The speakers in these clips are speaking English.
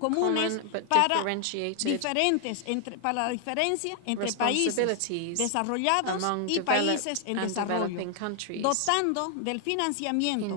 comunes para la diferencia entre países desarrollados y países en desarrollo, dotando del financiamiento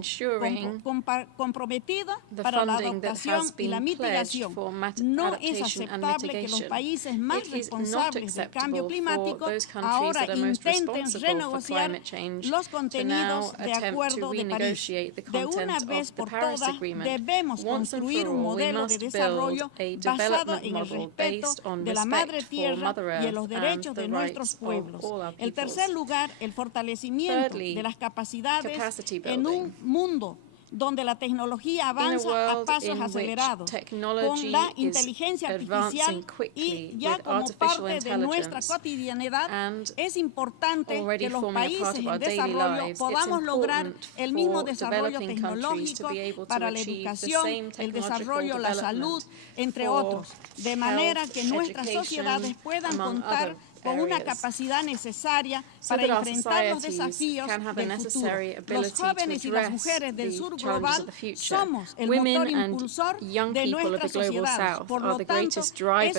comprometido para la adaptación y la mitigación. No es aceptable que los países más responsables del cambio climático ahora intenten renegociar los contenidos de Acuerdo de París. De una vez por todas, debemos construir un modelo de desarrollo basado en el respeto de la madre tierra y en los derechos de nuestros pueblos. En tercer lugar, el fortalecimiento de las capacidades en un mundo donde la tecnología avanza a pasos acelerados, con la inteligencia artificial y ya como parte de nuestra cotidianidad, es importante que los países en desarrollo podamos lograr el mismo desarrollo tecnológico para la educación, el desarrollo, la salud, entre otros, de manera que nuestras sociedades puedan contar con una capacidad necesaria para enfrentar los desafíos del futuro. Los jóvenes y las mujeres del sur global somos el motor impulsor de nuestras sociedades. Por lo tanto, es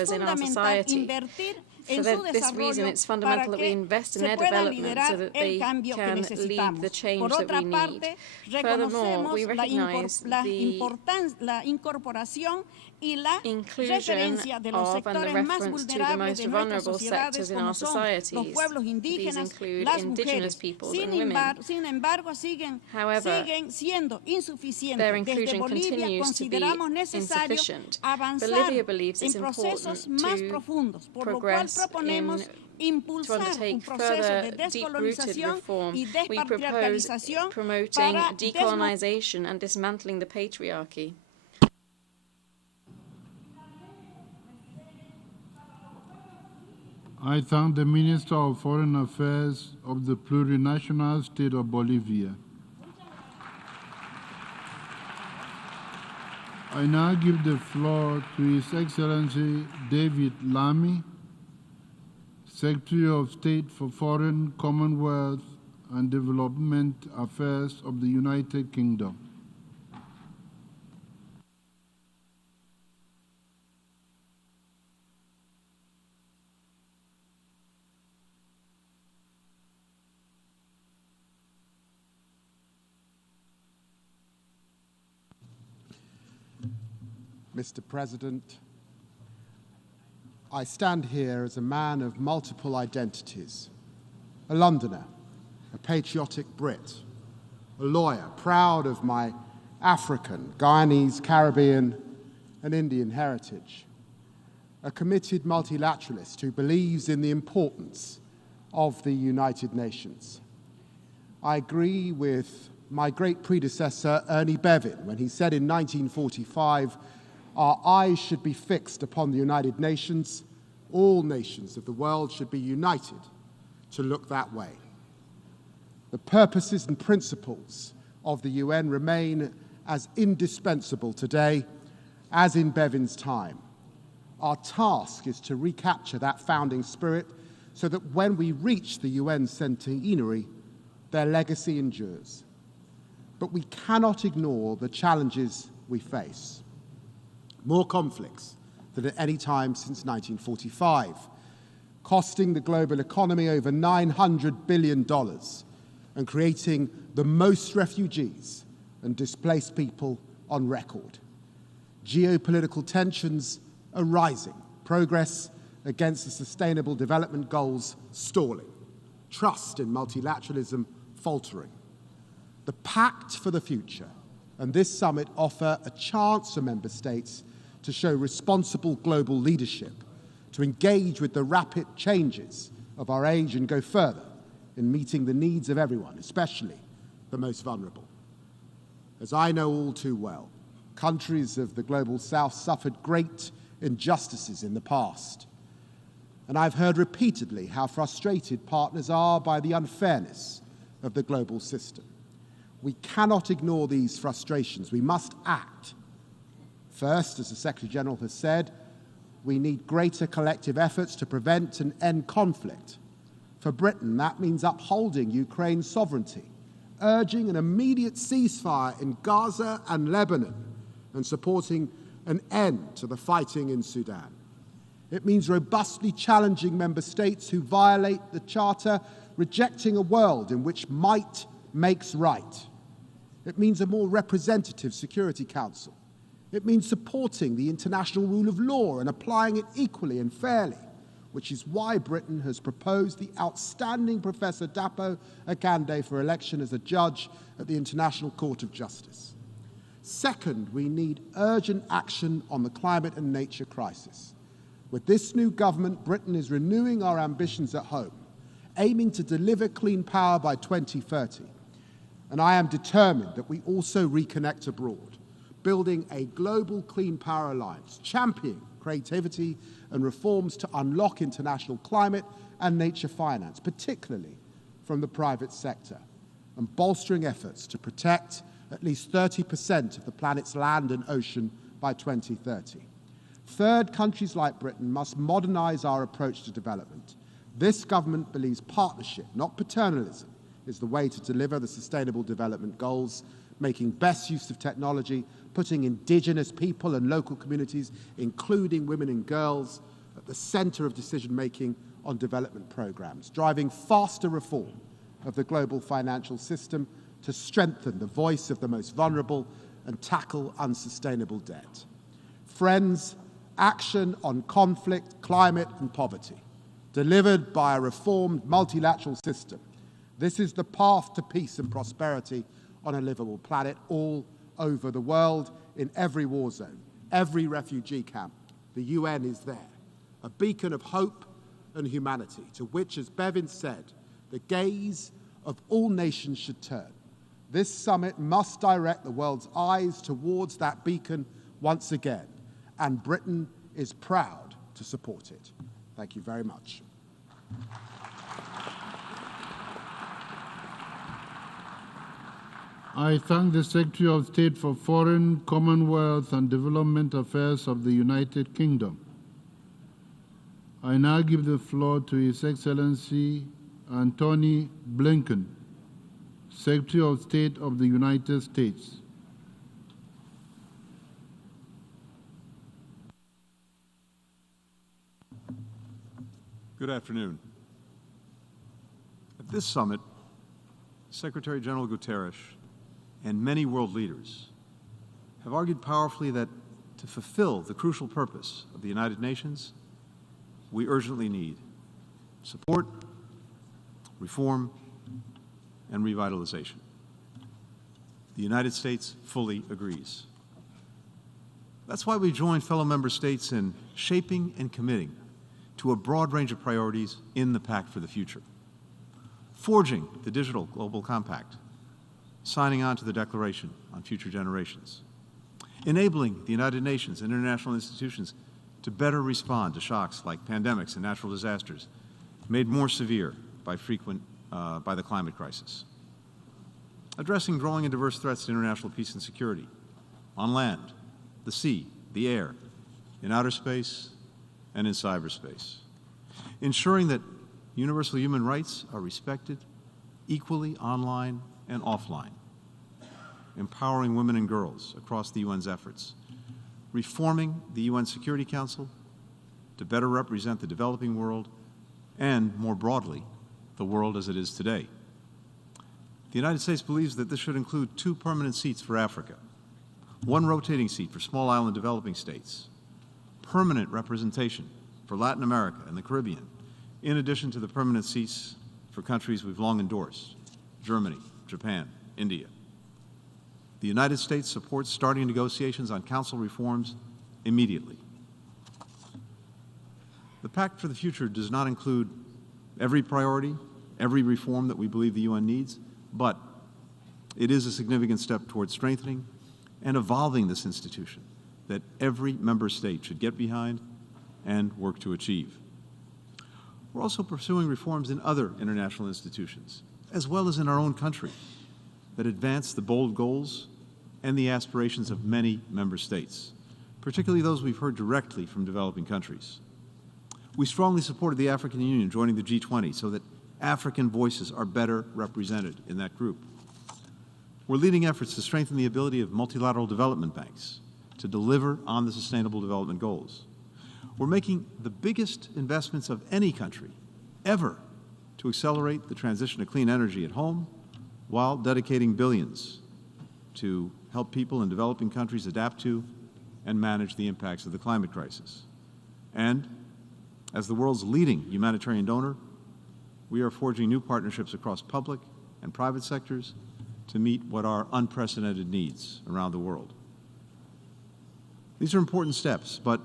fundamental invertir en su desarrollo para que se pueda liderar el cambio que necesitamos. Por otra parte, reconocemos la incorporación y la referencia de los sectores más vulnerables de nuestras sociedades, como son los pueblos indígenas, las mujeres. Sin embargo, siguen siendo insuficientes. Desde Bolivia consideramos necesario avanzar en procesos más profundos, por lo cual proponemos impulsar un proceso de descolonización y despatriarcalización para decolonization and dismantling the patriarchy. I thank the Minister of Foreign Affairs of the plurinational state of Bolivia. I now give the floor to His Excellency David Lamy, Secretary of State for Foreign, Commonwealth and Development Affairs of the United Kingdom. Mr. President, I stand here as a man of multiple identities, a Londoner, a patriotic Brit, a lawyer, proud of my African, Guyanese, Caribbean, and Indian heritage, a committed multilateralist who believes in the importance of the United Nations. I agree with my great predecessor, Ernie Bevin, when he said in 1945, our eyes should be fixed upon the United Nations. All nations of the world should be united to look that way. The purposes and principles of the UN remain as indispensable today as in Bevin's time. Our task is to recapture that founding spirit so that when we reach the UN centenary, their legacy endures. But we cannot ignore the challenges we face. More conflicts than at any time since 1945, costing the global economy over $900 billion and creating the most refugees and displaced people on record. Geopolitical tensions are rising, progress against the Sustainable Development Goals stalling, trust in multilateralism faltering. The Pact for the Future and this summit offer a chance for member states to show responsible global leadership, to engage with the rapid changes of our age and go further in meeting the needs of everyone, especially the most vulnerable. As I know all too well, countries of the Global South suffered great injustices in the past. And I've heard repeatedly how frustrated partners are by the unfairness of the global system. We cannot ignore these frustrations. We must act. First, as the Secretary-General has said, we need greater collective efforts to prevent and end conflict. For Britain, that means upholding Ukraine's sovereignty, urging an immediate ceasefire in Gaza and Lebanon, and supporting an end to the fighting in Sudan. It means robustly challenging member states who violate the Charter, rejecting a world in which might makes right. It means a more representative Security Council. It means supporting the international rule of law and applying it equally and fairly, which is why Britain has proposed the outstanding Professor Dapo Akande for election as a judge at the International Court of Justice. Second, we need urgent action on the climate and nature crisis. With this new government, Britain is renewing our ambitions at home, aiming to deliver clean power by 2030. And I am determined that we also reconnect abroad, building a global clean power alliance, championing creativity and reforms to unlock international climate and nature finance, particularly from the private sector, and bolstering efforts to protect at least 30% of the planet's land and ocean by 2030. Third, countries like Britain must modernize our approach to development. This government believes partnership, not paternalism, is the way to deliver the Sustainable Development Goals, making best use of technology, putting indigenous people and local communities, including women and girls, at the center of decision-making on development programs, driving faster reform of the global financial system to strengthen the voice of the most vulnerable and tackle unsustainable debt. Friends, action on conflict, climate, and poverty, delivered by a reformed multilateral system. This is the path to peace and prosperity on a livable planet all over the world, in every war zone, every refugee camp. The UN is there, a beacon of hope and humanity, to which, as Bevin said, the gaze of all nations should turn. This summit must direct the world's eyes towards that beacon once again, and Britain is proud to support it. Thank you very much. I thank the Secretary of State for Foreign, Commonwealth and Development Affairs of the United Kingdom. I now give the floor to His Excellency Antony Blinken, Secretary of State of the United States. Good afternoon. At this summit, Secretary General Guterres and many world leaders have argued powerfully that to fulfill the crucial purpose of the United Nations, we urgently need support, reform, and revitalization. The United States fully agrees. That's why we joined fellow member states in shaping and committing to a broad range of priorities in the Pact for the Future. Forging the Digital Global Compact, signing on to the Declaration on Future Generations, enabling the United Nations and international institutions to better respond to shocks like pandemics and natural disasters made more severe by the climate crisis, addressing growing and diverse threats to international peace and security on land, the sea, the air, in outer space, and in cyberspace, ensuring that universal human rights are respected equally online and offline, empowering women and girls across the UN's efforts, reforming the UN Security Council to better represent the developing world and, more broadly, the world as it is today. The United States believes that this should include 2 permanent seats for Africa, 1 rotating seat for small island developing states, permanent representation for Latin America and the Caribbean, in addition to the permanent seats for countries we've long endorsed, Germany, Japan, India. The United States supports starting negotiations on Council reforms immediately. The Pact for the Future does not include every priority, every reform that we believe the UN needs, but it is a significant step towards strengthening and evolving this institution that every member state should get behind and work to achieve. We're also pursuing reforms in other international institutions, as well as in our own country, that advance the bold goals and the aspirations of many member states, particularly those we've heard directly from developing countries. We strongly supported the African Union joining the G20 so that African voices are better represented in that group. We're leading efforts to strengthen the ability of multilateral development banks to deliver on the Sustainable Development Goals. We're making the biggest investments of any country ever to accelerate the transition to clean energy at home while dedicating billions to help people in developing countries adapt to and manage the impacts of the climate crisis. And as the world's leading humanitarian donor, we are forging new partnerships across public and private sectors to meet what are unprecedented needs around the world. These are important steps, but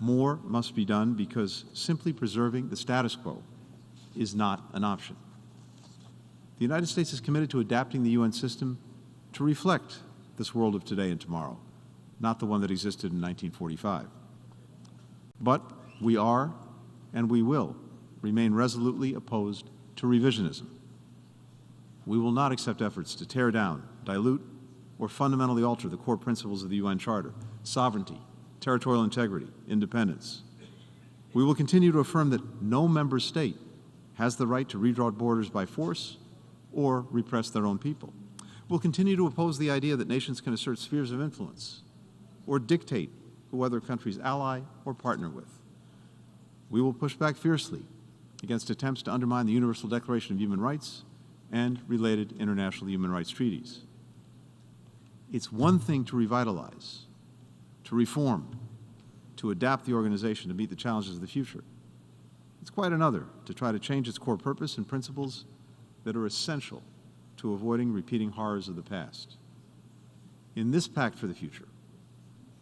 more must be done because simply preserving the status quo is not an option. The United States is committed to adapting the UN system to reflect this world of today and tomorrow, not the one that existed in 1945. But we are, and we will, remain resolutely opposed to revisionism. We will not accept efforts to tear down, dilute, or fundamentally alter the core principles of the UN Charter: sovereignty, territorial integrity, independence. We will continue to affirm that no member state has the right to redraw borders by force or repress their own people. We'll continue to oppose the idea that nations can assert spheres of influence or dictate who other countries ally or partner with. We will push back fiercely against attempts to undermine the Universal Declaration of Human Rights and related international human rights treaties. It's one thing to revitalize, to reform, to adapt the organization to meet the challenges of the future. It's quite another to try to change its core purpose and principles that are essential to avoiding repeating horrors of the past. In this Pact for the Future,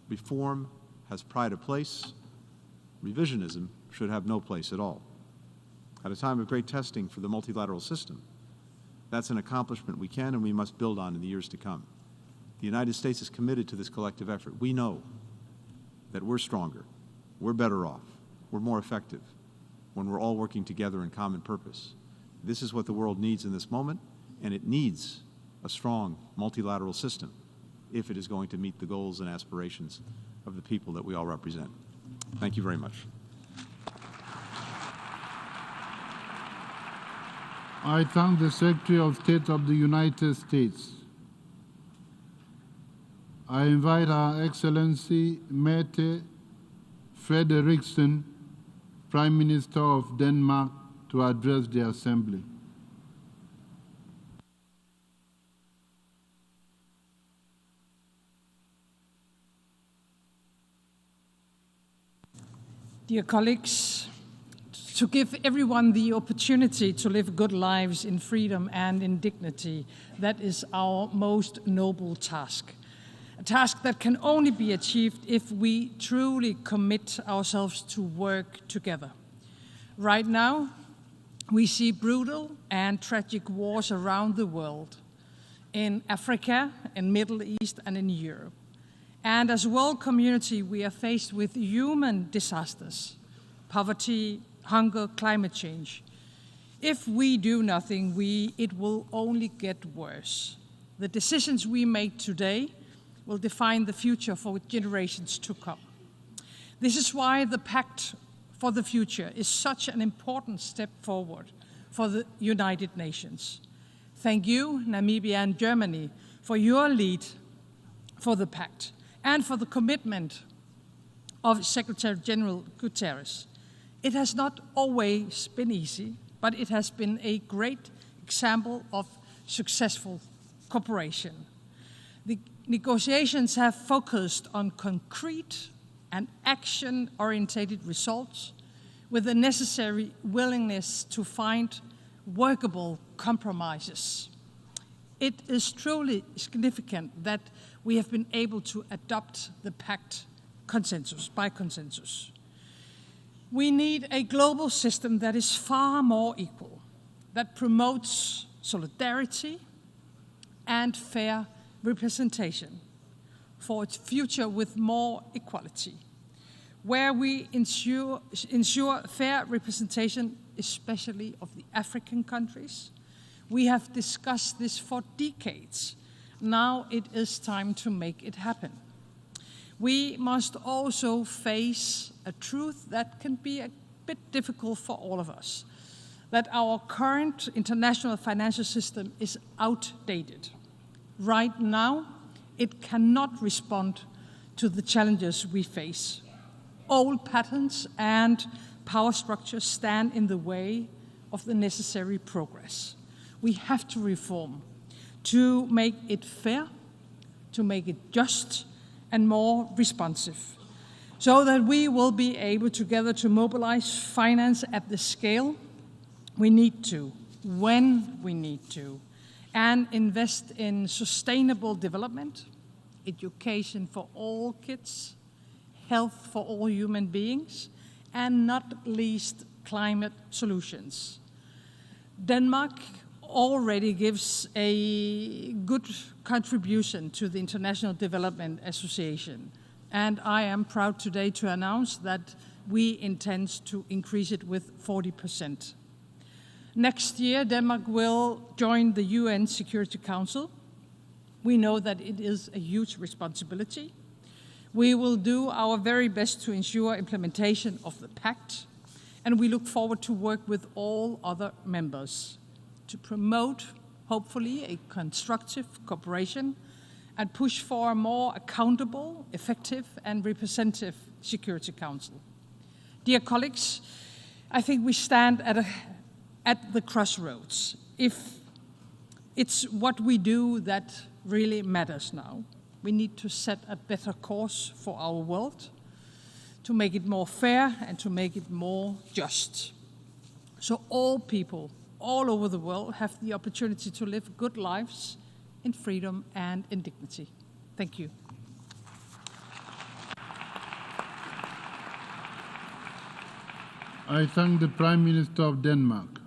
reform has pride of place, revisionism should have no place at all. At a time of great testing for the multilateral system, that's an accomplishment we can and we must build on in the years to come. The United States is committed to this collective effort. We know that we're stronger, we're better off, we're more effective when we're all working together in common purpose. This is what the world needs in this moment, and it needs a strong multilateral system if it is going to meet the goals and aspirations of the people that we all represent. Thank you very much. I thank the Secretary of State of the United States. I invite Her Excellency Mette Frederiksen, Prime Minister of Denmark, to address the Assembly. Dear colleagues, to give everyone the opportunity to live good lives in freedom and in dignity, that is our most noble task. A task that can only be achieved if we truly commit ourselves to work together. Right now, we see brutal and tragic wars around the world, in Africa, in Middle East, and in Europe. And as a world community, we are faced with human disasters, poverty, hunger, climate change. If we do nothing, it will only get worse. The decisions we make today will define the future for generations to come. This is why the Pact for the Future is such an important step forward for the United Nations. Thank you, Namibia and Germany, for your lead for the Pact and for the commitment of Secretary General Guterres. It has not always been easy, but it has been a great example of successful cooperation. The negotiations have focused on concrete and action-oriented results with the necessary willingness to find workable compromises. It is truly significant that we have been able to adopt the Pact by consensus. We need a global system that is far more equal, that promotes solidarity and fair representation for its future with more equality, where we ensure fair representation, especially of the African countries. We have discussed this for decades. Now it is time to make it happen. We must also face a truth that can be a bit difficult for all of us, that our current international financial system is outdated. Right now, it cannot respond to the challenges we face. Old patterns and power structures stand in the way of the necessary progress. We have to reform to make it fair, to make it just and more responsive, so that we will be able together to mobilize finance at the scale we need to, when we need to, and invest in sustainable development, education for all kids, health for all human beings, and not least climate solutions. Denmark already gives a good contribution to the International Development Association, and I am proud today to announce that we intend to increase it with 40%. Next year, Denmark will join the UN Security Council. We know that it is a huge responsibility. We will do our very best to ensure implementation of the pact, and we look forward to work with all other members to promote, hopefully, a constructive cooperation and push for a more accountable, effective, and representative Security Council. Dear colleagues, I think we stand at the crossroads. If it's what we do that really matters now, we need to set a better course for our world, to make it more fair and to make it more just. So all people all over the world have the opportunity to live good lives in freedom and in dignity. Thank you. I thank the Prime Minister of Denmark.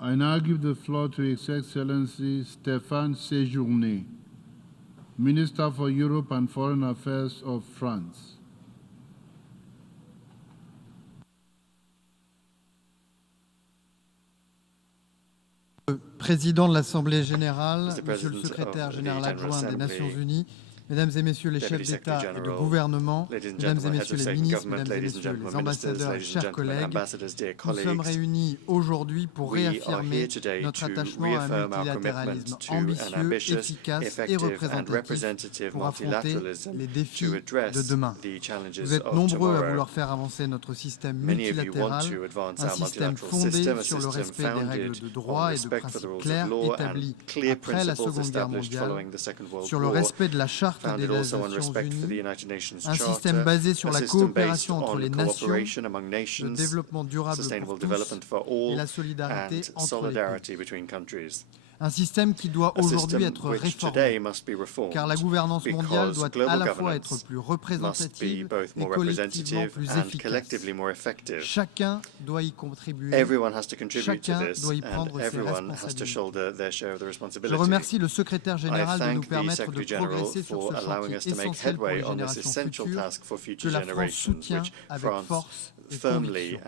I now give the floor to His Excellency Stéphane Séjourné, Minister for Europe and Foreign Affairs of France. Président de l'Assemblée générale, Monsieur le Secrétaire général adjoint des Nations Unies, Mesdames et Messieurs les chefs d'État et de gouvernement, Mesdames et Messieurs les ministres, Mesdames et Messieurs les ambassadeurs, chers collègues, nous sommes réunis aujourd'hui pour réaffirmer notre attachement à un multilatéralisme ambitieux, efficace et représentatif pour affronter les défis de demain. Vous êtes nombreux à vouloir faire avancer notre système multilatéral, un système fondé sur le respect des règles de droit et de principes clairs établis après la Seconde Guerre mondiale, sur le respect de la Charte des Nations Unies, un système basé sur la coopération entre les nations, le développement durable pour tous et la solidarité entre les pays. Un système qui doit aujourd'hui être réformé, car la gouvernance mondiale doit à la fois être plus représentative et collectivement plus efficace. Chacun doit y contribuer, chacun doit y prendre ses responsabilités. Je remercie le secrétaire général de nous permettre de progresser sur ce chantier essentiel pour les générations futures, que la France soutient avec force et conviction.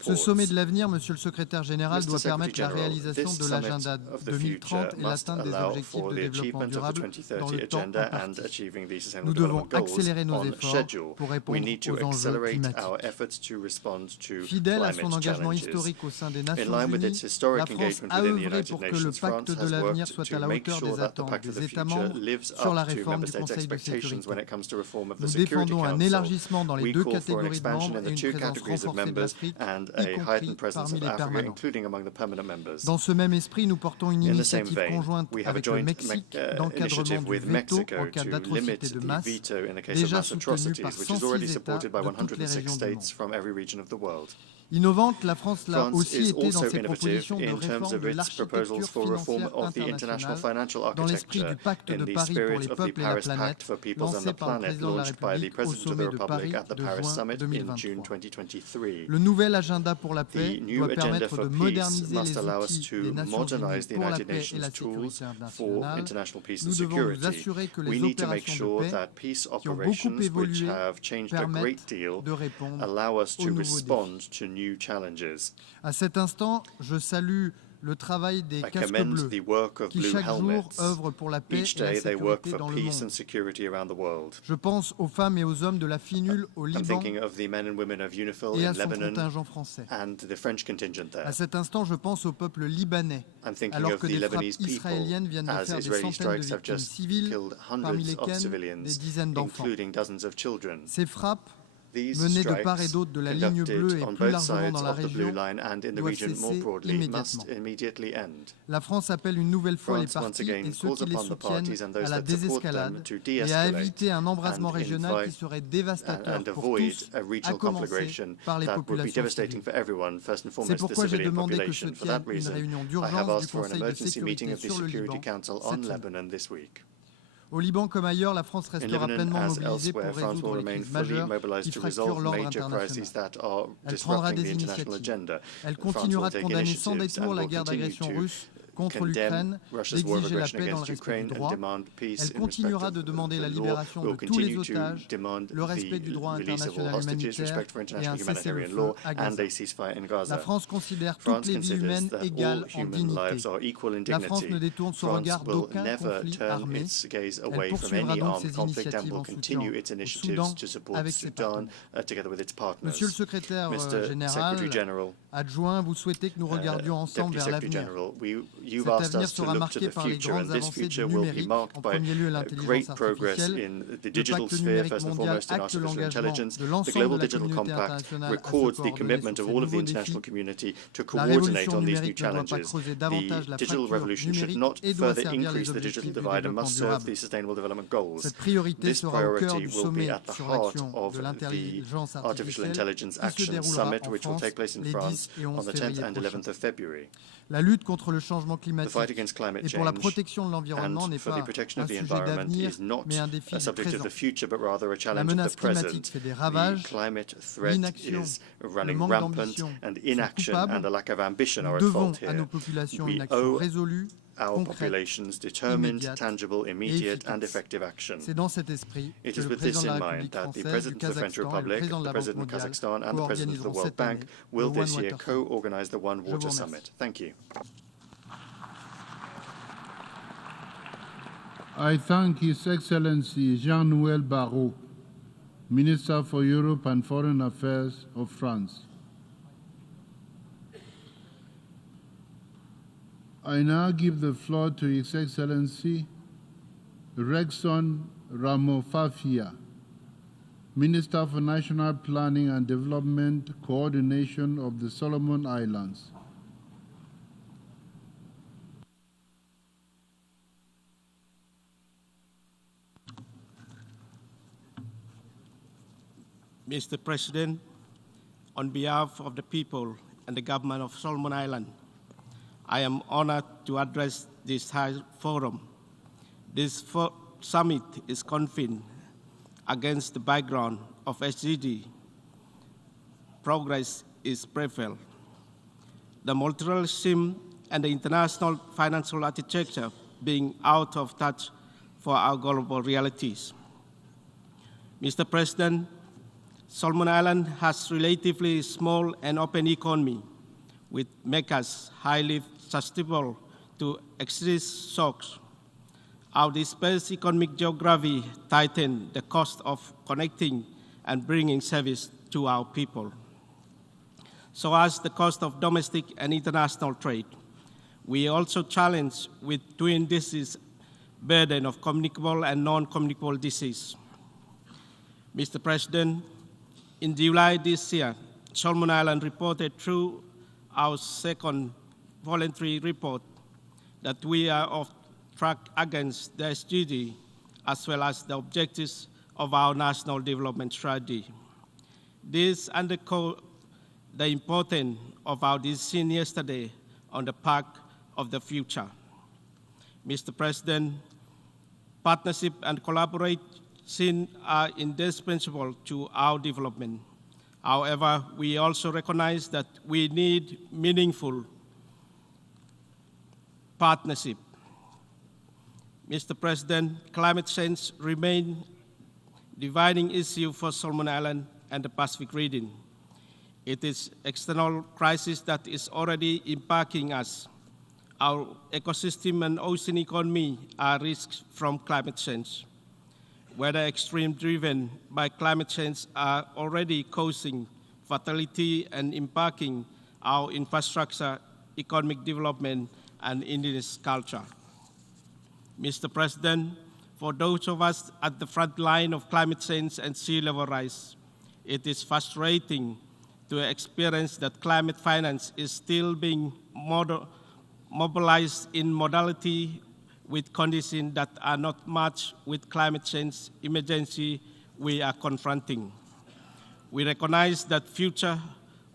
Ce sommet de l'avenir, Monsieur le secrétaire général, doit permettre la réalisation de l'agenda 2030 et l'atteinte des objectifs de développement durable dans le temps imparti. Nous devons accélérer nos efforts pour répondre aux enjeux climatiques. Fidèle à son engagement historique au sein des Nations Unies, la France a œuvré pour que le pacte de l'avenir soit à la hauteur des attentes des États membres sur la réforme du Conseil de sécurité. Nous défendons un élargissement dans les deux catégories de membres et une présence renforcée de l'Afrique, y compris parmi les permanents. Dans ce même esprit, nous portons une initiative conjointe avec le Mexique d'encadrement du veto en cas d'atrocité de masse, déjà soutenue par 106 États de toutes les régions du monde. Innovante, la France l'a aussi été dans ses propositions de réforme de l'architecture financière internationale dans l'esprit du pacte de Paris pour les peuples et la planète, lancé par le président de la République au sommet de Paris de juin 2023. Le nouvel agenda pour la paix doit permettre de moderniser les outils des Nations Unies pour la paix et la sécurité internationale. Nous devons nous assurer que les opérations de paix, qui ont beaucoup évolué, permettent de répondre aux nouveaux défis. À cet instant, je salue le travail des I casques commend bleus the work of qui Blue chaque jour Helmets. œuvrent pour la paix Each et la day they work sécurité for dans le peace monde. and security around the world. Je pense aux femmes et aux hommes de la FINUL au I'm Liban thinking of the men and women of UNIFIL et in à son Lebanon contingent français. and the French contingent there. À cet instant, je pense au peuple libanais, I'm thinking alors of que the des frappes Lebanese people israéliennes viennent de as faire des Israeli centaines de strikes have victimes just civiles, killed parmi hundreds of lesquelles civilians, des dizaines d'enfants. including dozens of children. Ces frappes, These menées de part et strikes, d'autre de la ligne bleue conducted et on plus both largement sides dans la of the Blue région, Line and in the doivent region more cesser broadly, must immédiatement. immediately end. La France appelle une nouvelle fois les France once partis again et ceux calls qui les upon the parties soutiennent and those à la that support them désescalade to et à de-escalate éviter un embrasement and régional qui invite serait dévastateur and pour avoid tous, a à regional commencer conflagration par les that would be populations devastating civiles. for everyone, first and C'est foremost the pourquoi j'ai civilian demandé que se population. For that tienne une reason, réunion I have d'urgence du asked for an Conseil de emergency meeting sécurité of the sur le Security Liban Council on cette semaine. Lebanon this week. Au Liban comme ailleurs, la France In restera Lebanon, pleinement as mobilisée pour elsewhere, France will résoudre les remain crises fully majeures qui mobilized to fracturent resolve l'ordre major crises international. that are Elle prendra disrupting the des international initiatives. agenda. Elle France will continuera de take condamner sans initiatives and détour la will guerre continue d'agression to russe contre condemn l'Ukraine, Russia's war of d'exiger la aggression paix dans le against respect Ukraine du and droit. demand peace Elle in respect continuera of de demander la the law. libération We'll de tous les continue to otages, demand le respect du the droit release of all international hostages, humanitaire respect for et international un humanitarian cessez-le-feu law, à and Gaza. a ceasefire in Gaza. La France considère toutes France les vies considers humaines that égales all en human dignité. lives are equal in La France dignity. ne détourne son France regard will d'aucun never conflit turn armé. its gaze Elle away from poursuivra any donc armed ses conflict and initiatives will en continue soutien its au initiatives Soudan to support avec ses Sudan partenaires. together with its partners. Monsieur le secrétaire Mr. Secretary général General, adjoint, vous souhaitez que nous regardions ensemble Deputy vers Secretary l'avenir. General, you've Cet asked avenir us to sera look to marqué the par les future, grandes and this avancées du future will be numérique, marked en by premier lieu l'intelligence great progress artificielle. in the Le digital pacte sphere, numérique first and mondial foremost in acte artificial l'engagement intelligence. de The l'ensemble Global de la Digital communauté Compact internationale à se records the coordonner commitment sur of ces all of the nouveaux international défis. community to La coordinate révolution on these new numérique ne doit pas challenges. creuser The davantage la digital fracture revolution should numérique not et doit further servir les increase the objectifs digital du divide and développement must serve durable. the Sustainable Development Goals. Cette priorité This sera au cœur priority du will be sommet at the sur heart l'action of de the l'intelligence Artificial artificielle Intelligence qui se Action déroulera Summit, en which will France take place in les France 10 et 11 on the 10th février and prochains. 11th of February. La lutte contre le changement The fight climatique against climate et pour la change protection de l'environnement and n'est for pas the protection un of the sujet environment d'avenir, is not mais un défi a du subject of présent. the future, but rather a La challenge of the menace climatique present. fait des The ravages. climate threat L'inaction, is le running manque rampant, d'ambition and sont inaction coupables. and a lack of ambition are Nous at devons fault à here. nos populations We une action owe résolue, our concrète, populations determined, immédiate tangible, et immediate, and efficace. effective action. C'est dans cet esprit It que is le with président this de la in mind République that the française, President du of the French Kazakhstan et le Republic, président de the la Banque President of mondiale Kazakhstan, and the President of the co-organiseront World cette Bank année will le One this year Water Summit. co-organize the One Je vous Water remercie. Summit. Thank you. I thank His Excellency Jean-Noël Barrot, Minister for Europe and Foreign Affairs of France. I now give the floor to His Excellency Rexon Ramofafia, Minister for National Planning and Development Coordination of the Solomon Islands. Mr. President, on behalf of the people and the government of Solomon Islands, I am honored to address this high forum. This summit is convened against the background of SDG. Progress is prevalent. The multilateralism and the international financial architecture being out of touch for our global realities. Mr. President, Solomon Islands has relatively small and open economy, which makes us highly susceptible to extreme shocks. Our dispersed economic geography tightens the cost of connecting and bringing service to our people. So as the cost of domestic and international trade, we also challenge with twin disease burden of communicable and non-communicable disease. Mr. President, in July this year, Solomon Islands reported through our second voluntary report that we are off track against the SDG as well as the objectives of our national development strategy. This underscores the importance of our decision yesterday on the path of the future. Mr. President, partnership and collaboration are indispensable to our development. However, we also recognize that we need meaningful partnership. Mr. President, climate change remains a dividing issue for Solomon Islands and the Pacific region. It is external crisis that is already impacting us. our ecosystem and ocean economy are risks from climate change. Weather extremes driven by climate change are already causing fatality and impacting our infrastructure, economic development, and indigenous culture. Mr. President, for those of us at the front line of climate change and sea level rise, it is frustrating to experience that climate finance is still being mobilized in modality with conditions that are not matched with climate change emergency we are confronting. We recognize that future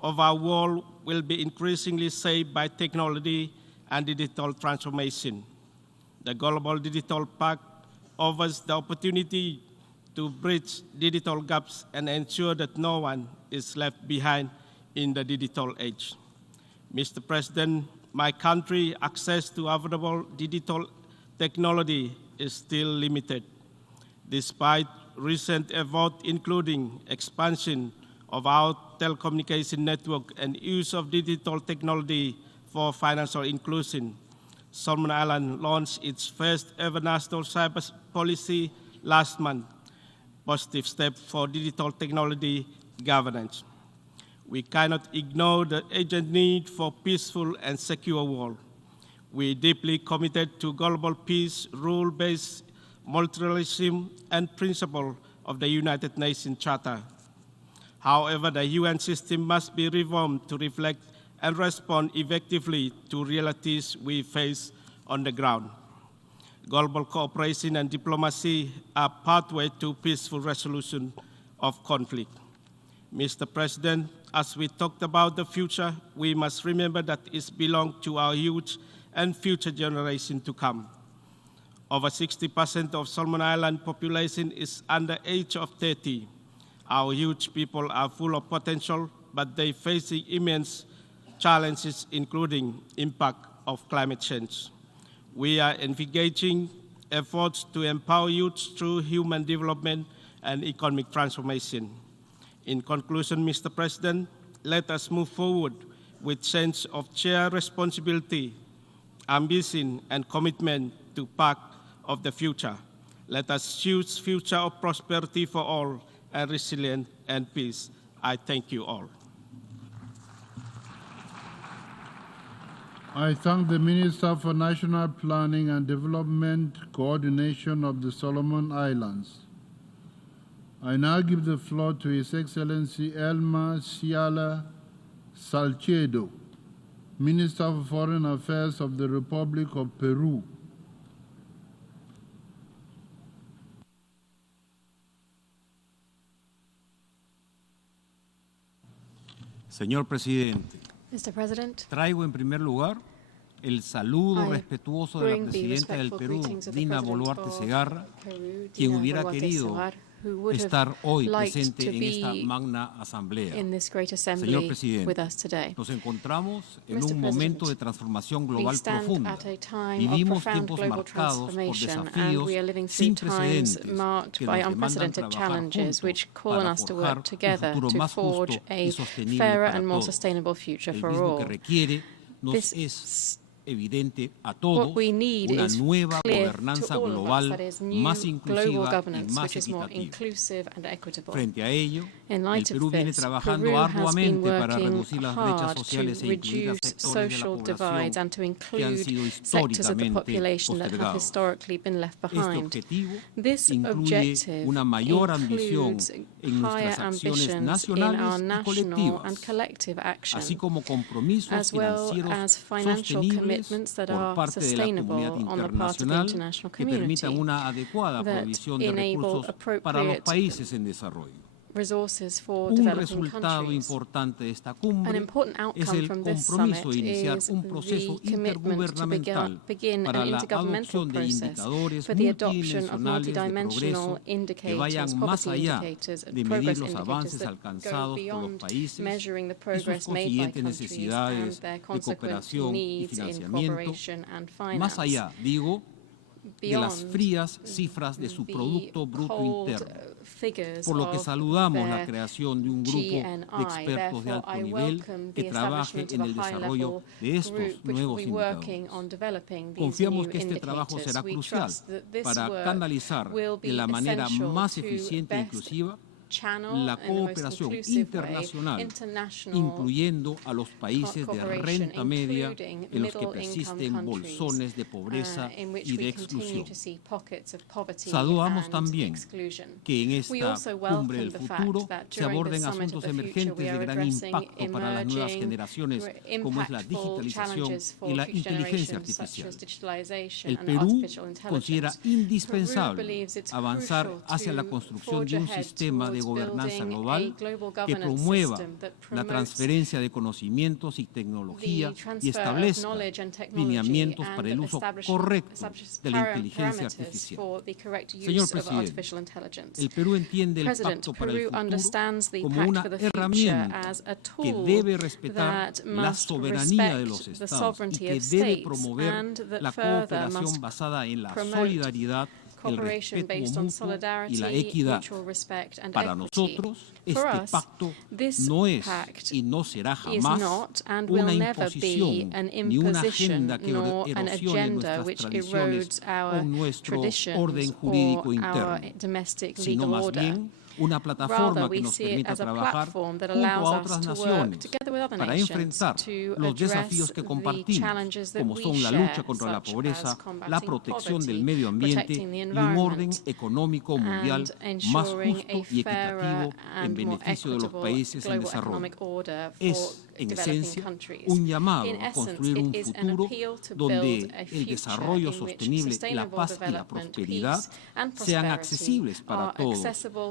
of our world will be increasingly shaped by technology and digital transformation. The Global Digital Pact offers the opportunity to bridge digital gaps and ensure that no one is left behind in the digital age. Mr. President, my country's access to available digital technology is still limited, despite recent efforts including expansion of our telecommunication network and use of digital technology for financial inclusion. Solomon Islands launched its first ever national cyber policy last month, positive step for digital technology governance. We cannot ignore the urgent need for peaceful and secure world. We are deeply committed to global peace, rule-based multilateralism, and principle of the United Nations Charter. However, the UN system must be reformed to reflect and respond effectively to realities we face on the ground. Global cooperation and diplomacy are pathway to peaceful resolution of conflict. Mr. President, as we talked about the future, we must remember that it belongs to our youth and future generations to come. Over 60% of Solomon Island population is under the age of 30. Our youth people are full of potential, but they face immense challenges, including impact of climate change. We are engaging efforts to empower youth through human development and economic transformation. In conclusion, Mr. President, let us move forward with sense of shared responsibility, ambition, and commitment to path of the future. Let us choose future of prosperity for all and resilience and peace. I thank you all. I thank the Minister for National Planning and Development Coordination of the Solomon Islands. I now give the floor to His Excellency Elma Ciala Salcedo, Minister for Foreign Affairs of the Republic of Peru. Señor Presidente, Mr. President, traigo en primer lugar el saludo respetuoso de la Presidenta del Perú, Dina Boluarte Segarra, quien hubiera querido estar hoy presente en esta magna asamblea. Señor Presidente, nos encontramos en un momento de transformación global profunda. Vivimos tiempos marcados por desafíos sin precedentes que nos demandan trabajar juntos para forjar un futuro más justo y sostenible para todos. El mismo que requiere nos es evidente a todos una nueva gobernanza global más inclusiva y más equitativa. Frente a ello, el Perú viene trabajando arduamente para reducir las brechas sociales e incluir a sectores de la población que han sido históricamente postergados. Este objetivo incluye una mayor ambición en nuestras acciones nacionales y colectivas, así como compromisos financieros sostenibles por parte de la comunidad internacional que permitan una adecuada provisión de recursos para los países en desarrollo. Un resultado importante de esta cumbre es el compromiso de iniciar un proceso intergubernamental para la adopción de indicadores multidimensionales de progreso que vayan más allá de medir los avances alcanzados por los países y sus consiguientes necesidades de cooperación y financiamiento, más allá, digo, de las frías cifras de su Producto Bruto Interno, por lo que saludamos la creación de un grupo de expertos de alto nivel que trabaje en el desarrollo de estos nuevos indicadores. Confiamos que este trabajo será crucial para canalizar de la manera más eficiente e inclusiva la cooperación internacional, incluyendo a los países de renta media en los que persisten bolsones de pobreza y de exclusión. Saludamos también que en esta cumbre del futuro se aborden asuntos emergentes de gran impacto para las nuevas generaciones, como es la digitalización y la inteligencia artificial. El Perú considera indispensable avanzar hacia la construcción de un sistema de gobernanza global que promueva la transferencia de conocimientos y tecnología y establezca lineamientos para el uso correcto de la inteligencia artificial. Señor Presidente, el Perú entiende el Pacto para el Futuro como una herramienta que debe respetar la soberanía de los Estados y que debe promover la cooperación basada en la solidaridad, el respeto mutuo y la equidad. Para nosotros, este pacto no es y no será jamás una imposición ni una agenda que erosione nuestras tradiciones o nuestro orden jurídico interno, sino más bien una plataforma que nos permita trabajar junto a otras naciones para enfrentar los desafíos que compartimos, como son la lucha contra la pobreza, la protección del medio ambiente y un orden económico mundial más justo y equitativo en beneficio de los países en desarrollo. Es, en esencia, un llamado a construir un futuro donde el desarrollo sostenible, la paz y la prosperidad sean accesibles para todos,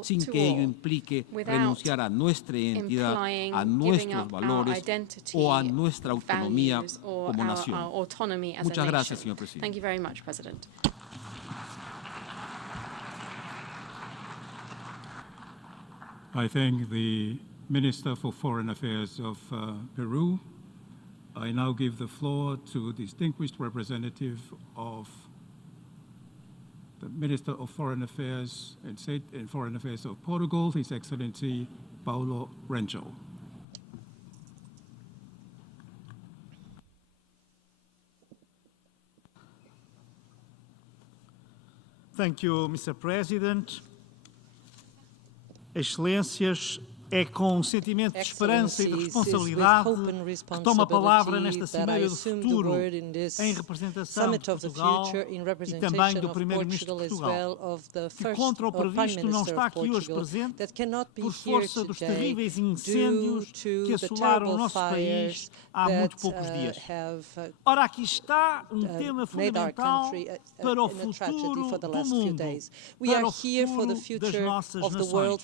sin que ello implique renunciar a nuestra identidad, a nuestros valores o a nuestra autonomía como nación. Muchas gracias, señor presidente. I thank the Minister for Foreign Affairs of Peru. I now give the floor to distinguished representative of the Minister of Foreign Affairs and State and Foreign Affairs of Portugal, His Excellency Paulo Rangel. Thank you, Mr. President. Excelências, é com sentimento de esperança e de responsabilidade que tomo a palavra nesta Cimeira do Futuro em representação de Portugal e também do Primeiro-Ministro de Portugal, que contra o previsto não está aqui hoje presente por força dos terríveis incêndios que assolaram o nosso país há muito poucos dias. Ora, aqui está um tema fundamental para o futuro do mundo, para o futuro das nossas nações.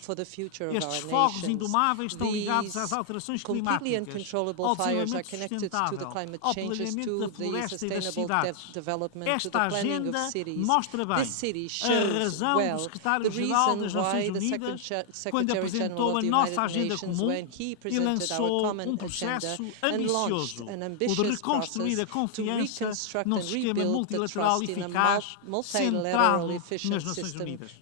Estes fogos indomáveis estão ligados às alterações climáticas, ao desenvolvimento sustentável, ao planeamento da floresta e das cidades. Esta agenda mostra bem a razão do secretário-geral das Nações Unidas quando apresentou a nossa agenda comum e lançou um processo ambicioso, o de reconstruir a confiança num sistema multilateral eficaz, centrado nas Nações Unidas.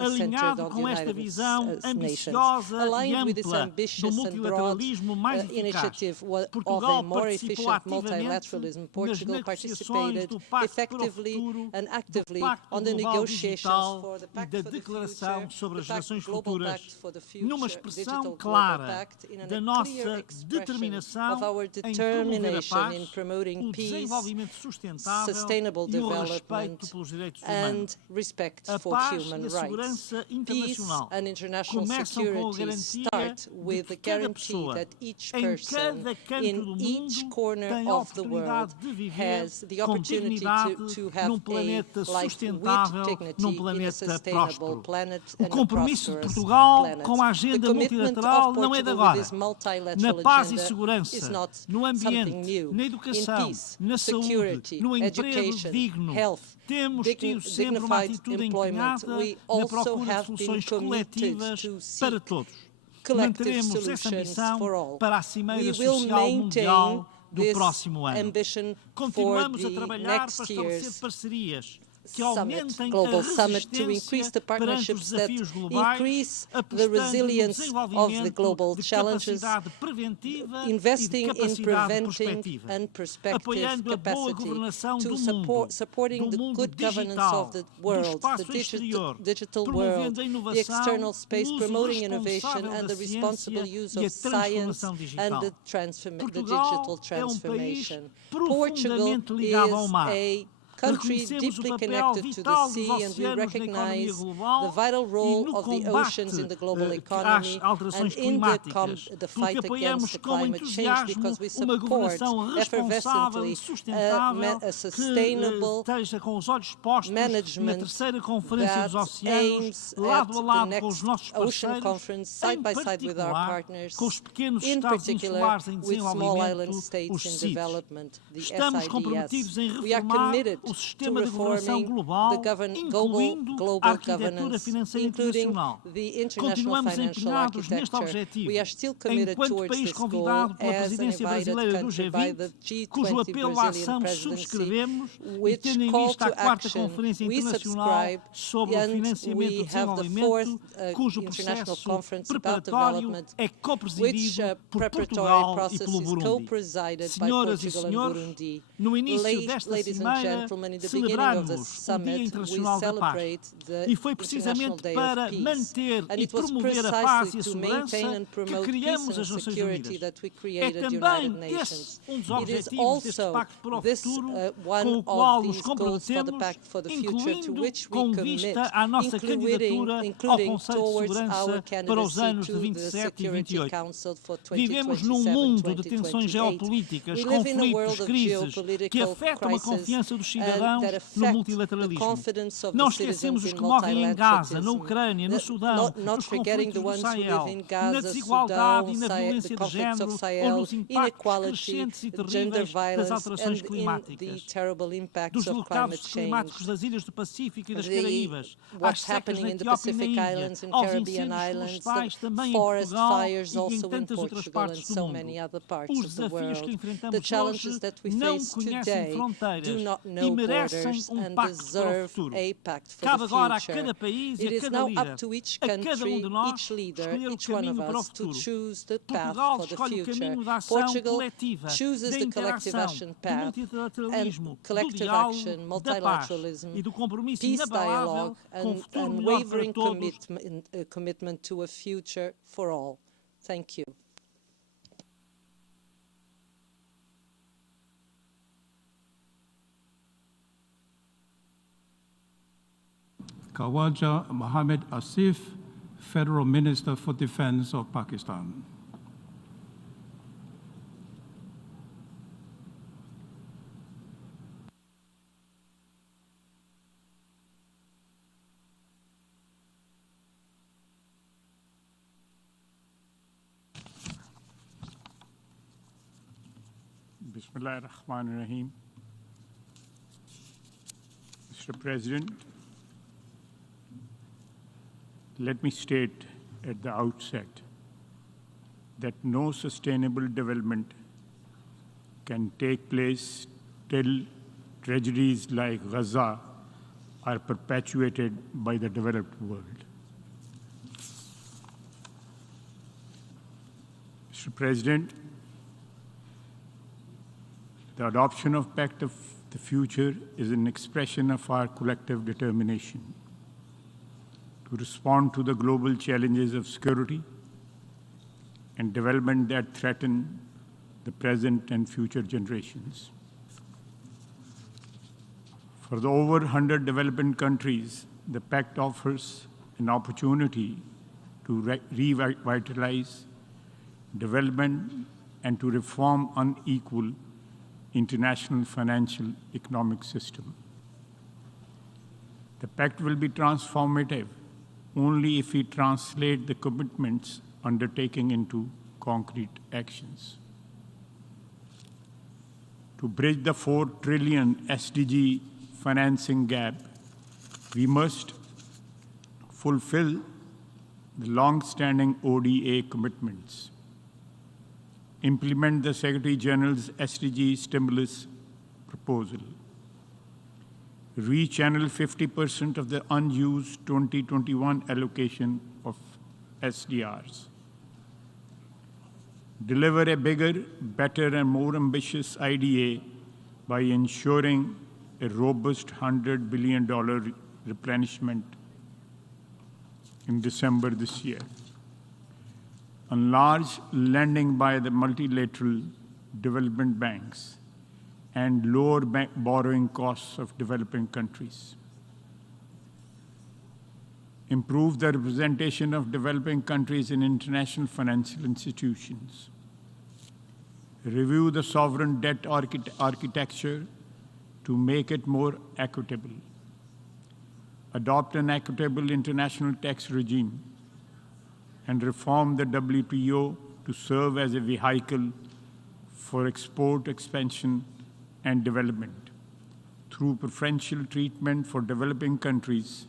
Alinhado com esta visão ambiciosa e ampla do multilateralismo mais eficaz, Portugal participou ativamente nas negociações do Pacto para o Futuro, do Pacto Global Digital e da Declaração sobre as Gerações Futuras, numa expressão clara da nossa determinação em promover a paz, o desenvolvimento sustentável e o respeito pelos direitos humanos. A paz e a segurança internacional começam com a garantia de que cada pessoa, em cada canto do mundo, tem a oportunidade de viver com dignidade num planeta sustentável, num planeta próspero. O compromisso de Portugal com a agenda multilateral não é de agora. Na paz e segurança, no ambiente, na educação, na saúde, no emprego digno, temos tido sempre uma atitude empenhada na procura de soluções coletivas para todos. Manteremos essa ambição para a Cimeira Social Mundial do próximo ano. Continuamos a trabalhar para estabelecer parcerias global summit to increase the partnerships that increase the resilience of the global challenges, investing in preventing and perspective capacity, to supporting the good governance of the world, the digital world, the external space, promoting innovation and the responsible use of science and the digital transformation. Portugal is a country deeply connected to the sea, and we recognize the vital role of the oceans in the global economy and in the fight against climate change, because we support effervescently a sustainable management that aims at the next ocean conference side by side with our partners, in particular with small island states in development, the SIDS. We are committed to reforming the global governance, including the international financial architecture. We are still committed towards this goal as an invited country by the G20 Brazilian presidency, which call to action we subscribe, and we have the fourth international conference about development, which preparatory process is co-presided by Portugal and Burundi. Ladies and gentlemen, in the beginning of the summit, we celebrate the International Day of Peace, and it was precisely to maintain and promote peace and security that we created the United Nations. It is also this one of these goals for the Pact for the Future to which we commit, including towards our candidacy to the Security Council for 2027-2028. We live in a world of geopolitical crisis that affect the confidence of the citizens in multilateralism. Not forgetting the ones who live in Gaza, Sudan, the conflicts of Sahel, inequality, gender violence, and in the terrible impacts of climate change. What's happening in the Pacific Islands and Caribbean Islands, the forest fires also in Portugal and so many other parts of the world. The challenges that we face today do not know borders and deserve a pact for the future. It is now up to each country, each leader, each one of us to choose the path for the future. Portugal chooses the collective action path, and collective action, multilateralism, peace dialogue, and unwavering commitment to a future for all. Thank you. Khawaja Mohammed Asif, Federal Minister for Defense of Pakistan. Bismillah ar-Rahman ar-Rahim. Mr. President, let me state at the outset that no sustainable development can take place till tragedies like Gaza are perpetuated by the developed world. Mr. President, the adoption of Pact of the Future is an expression of our collective determination to respond to the global challenges of security and development that threaten the present and future generations. For the over 100 developing countries, the Pact offers an opportunity to revitalize development and to reform unequal international financial economic system. The Pact will be transformative only if we translate the commitments undertaken into concrete actions. To bridge the 4 trillion SDG financing gap, we must fulfill the long-standing ODA commitments, implement the Secretary General's SDG stimulus proposal, rechannel 50% of the unused 2021 allocation of SDRs. Deliver a bigger, better, and more ambitious IDA by ensuring a robust $100 billion replenishment in December this year. Enlarge lending by the multilateral development banks and lower borrowing costs of developing countries. Improve the representation of developing countries in international financial institutions. Review the sovereign debt architecture to make it more equitable. Adopt an equitable international tax regime and reform the WTO to serve as a vehicle for export expansion and development through preferential treatment for developing countries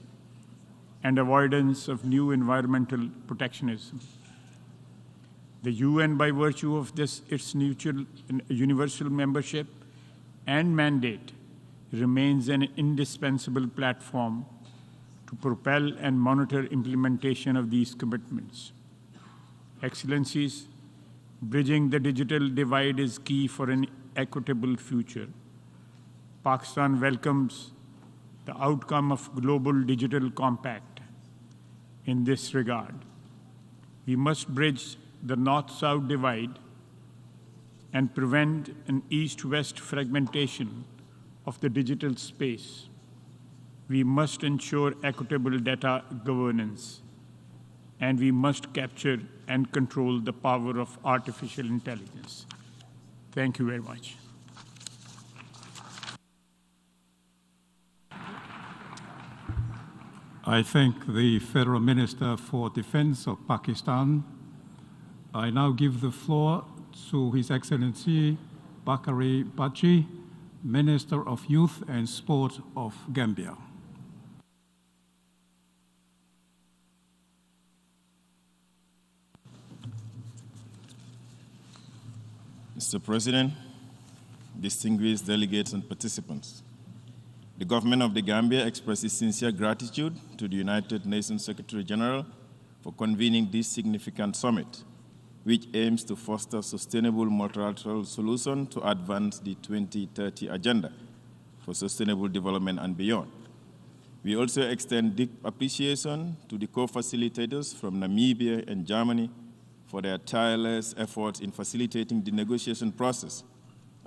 and avoidance of new environmental protectionism. The UN, by virtue of its universal membership and mandate, remains an indispensable platform to propel and monitor implementation of these commitments. Excellencies, bridging the digital divide is key for an equitable future. Pakistan welcomes the outcome of Global Digital Compact in this regard. We must bridge the North-South divide and prevent an East-West fragmentation of the digital space. We must ensure equitable data governance, and we must capture and control the power of artificial intelligence. Thank you very much. I thank the Federal Minister for Defense of Pakistan. I now give the floor to His Excellency Bakari Bachi, Minister of Youth and Sport of Gambia. Mr. President, distinguished delegates and participants, the government of the Gambia expresses sincere gratitude to the United Nations Secretary General for convening this significant summit, which aims to foster sustainable multilateral solutions to advance the 2030 Agenda for Sustainable Development and beyond. We also extend deep appreciation to the co-facilitators from Namibia and Germany for their tireless efforts in facilitating the negotiation process,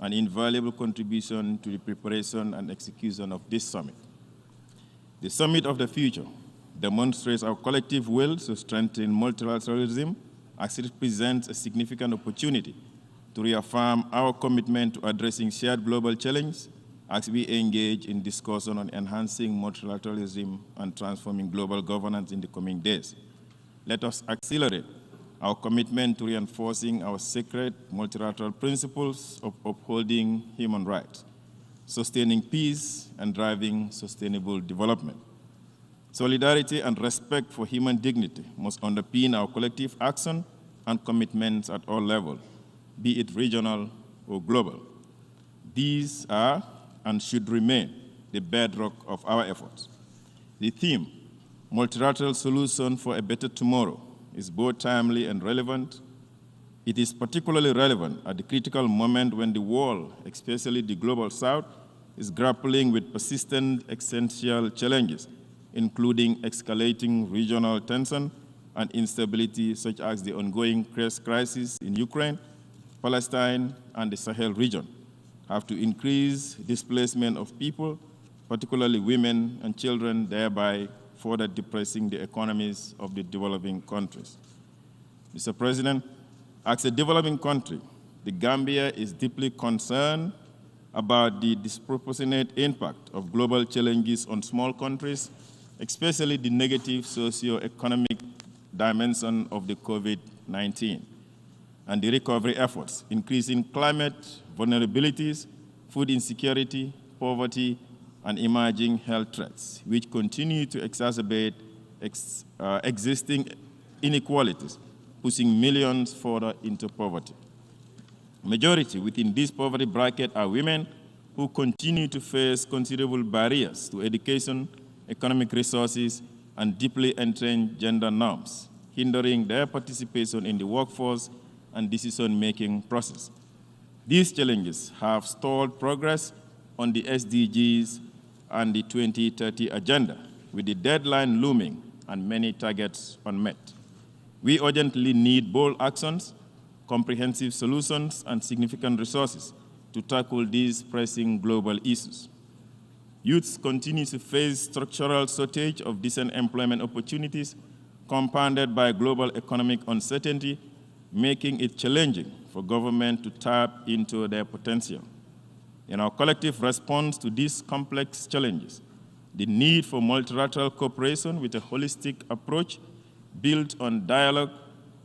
an invaluable contribution to the preparation and execution of this summit. The Summit of the Future demonstrates our collective will to strengthen multilateralism as it presents a significant opportunity to reaffirm our commitment to addressing shared global challenges as we engage in discussion on enhancing multilateralism and transforming global governance in the coming days. Let us accelerate our commitment to reinforcing our sacred multilateral principles of upholding human rights, sustaining peace, and driving sustainable development. Solidarity and respect for human dignity must underpin our collective action and commitments at all levels, be it regional or global. These are and should remain the bedrock of our efforts. The theme, Multilateral Solution for a Better Tomorrow, is both timely and relevant. It is particularly relevant at the critical moment when the world, especially the Global South, is grappling with persistent existential challenges, including escalating regional tension and instability such as the ongoing crisis in Ukraine, Palestine, and the Sahel region, have to increase displacement of people, particularly women and children, thereby further depressing the economies of the developing countries. Mr. President, as a developing country, the Gambia is deeply concerned about the disproportionate impact of global challenges on small countries, especially the negative socio-economic dimension of the COVID-19 and the recovery efforts, increasing climate vulnerabilities, food insecurity, poverty, and emerging health threats, which continue to exacerbate existing inequalities, pushing millions further into poverty. Majority within this poverty bracket are women, who continue to face considerable barriers to education, economic resources, and deeply entrenched gender norms, hindering their participation in the workforce and decision-making process. These challenges have stalled progress on the SDGs and the 2030 agenda, with the deadline looming and many targets unmet. We urgently need bold actions, comprehensive solutions, and significant resources to tackle these pressing global issues. Youths continue to face structural shortage of decent employment opportunities, compounded by global economic uncertainty, making it challenging for government to tap into their potential. In our collective response to these complex challenges, the need for multilateral cooperation with a holistic approach built on dialogue,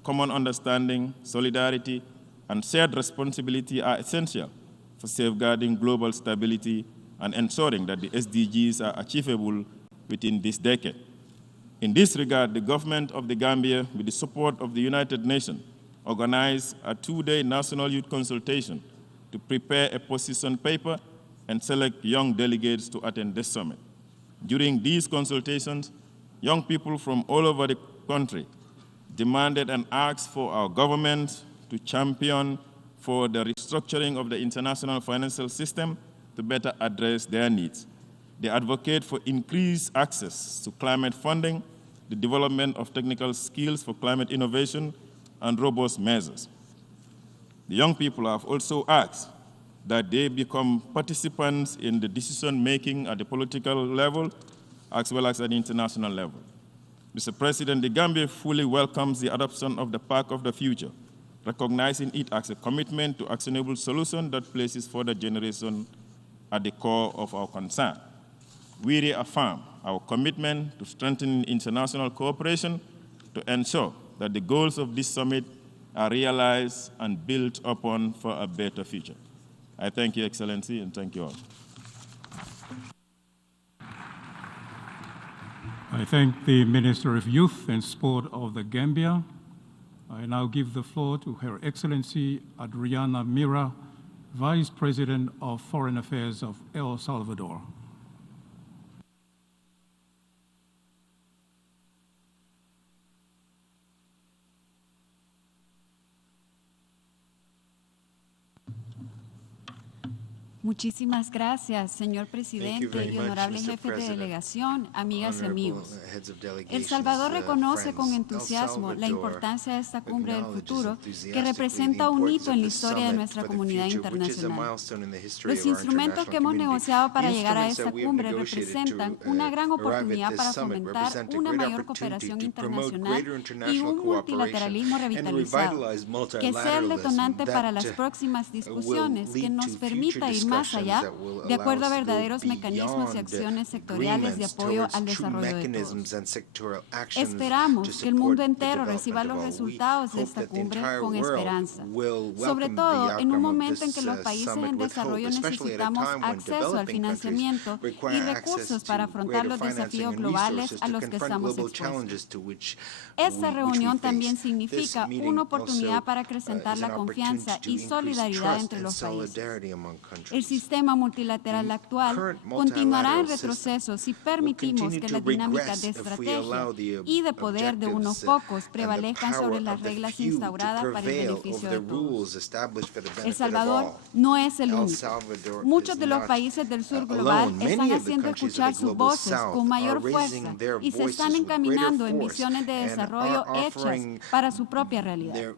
common understanding, solidarity, and shared responsibility are essential for safeguarding global stability and ensuring that the SDGs are achievable within this decade. In this regard, the government of the Gambia, with the support of the United Nations, organized a two-day national youth consultation to prepare a position paper and select young delegates to attend this summit. During these consultations, young people from all over the country demanded and asked for our government to champion for the restructuring of the international financial system to better address their needs. They advocate for increased access to climate funding, the development of technical skills for climate innovation, and robust measures. The young people have also asked that they become participants in the decision-making at the political level as well as at the international level. Mr. President, the Gambia fully welcomes the adoption of the Pact of the Future, recognizing it as a commitment to actionable solution that places further generation at the core of our concern. We reaffirm our commitment to strengthening international cooperation to ensure that the goals of this summit are realized and built upon for a better future. I thank you, Excellency, and thank you all. I thank the Minister of Youth and Sport of the Gambia. I now give the floor to Her Excellency Adriana Mira, Vice President of Foreign Affairs of El Salvador. Muchísimas gracias, señor presidente y honorable jefe de delegación, amigas y amigos. El Salvador reconoce con entusiasmo la importancia de esta cumbre del futuro que representa un hito en la historia de nuestra comunidad internacional. Los instrumentos que hemos negociado para llegar a esta cumbre representan una gran oportunidad para fomentar una mayor cooperación internacional y un multilateralismo revitalizado, que sea el detonante para las próximas discusiones, que nos permita ir más allá, de acuerdo a verdaderos mecanismos y acciones sectoriales de apoyo al desarrollo de todos. Esperamos que el mundo entero reciba los resultados de esta cumbre con esperanza, sobre todo en un momento en que los países en desarrollo necesitamos acceso al financiamiento y recursos para afrontar los desafíos globales a los que estamos expuestos. Esta reunión también significa una oportunidad para acrecentar la confianza y solidaridad entre los países. El sistema multilateral actual continuará en retroceso si permitimos que las dinámicas de estrategia y de poder de unos pocos prevalezcan sobre las reglas instauradas para el beneficio de todos. El Salvador no es el único. Muchos de los países del sur global están haciendo escuchar sus voces con mayor fuerza y se están encaminando en visiones de desarrollo hechas para su propia realidad.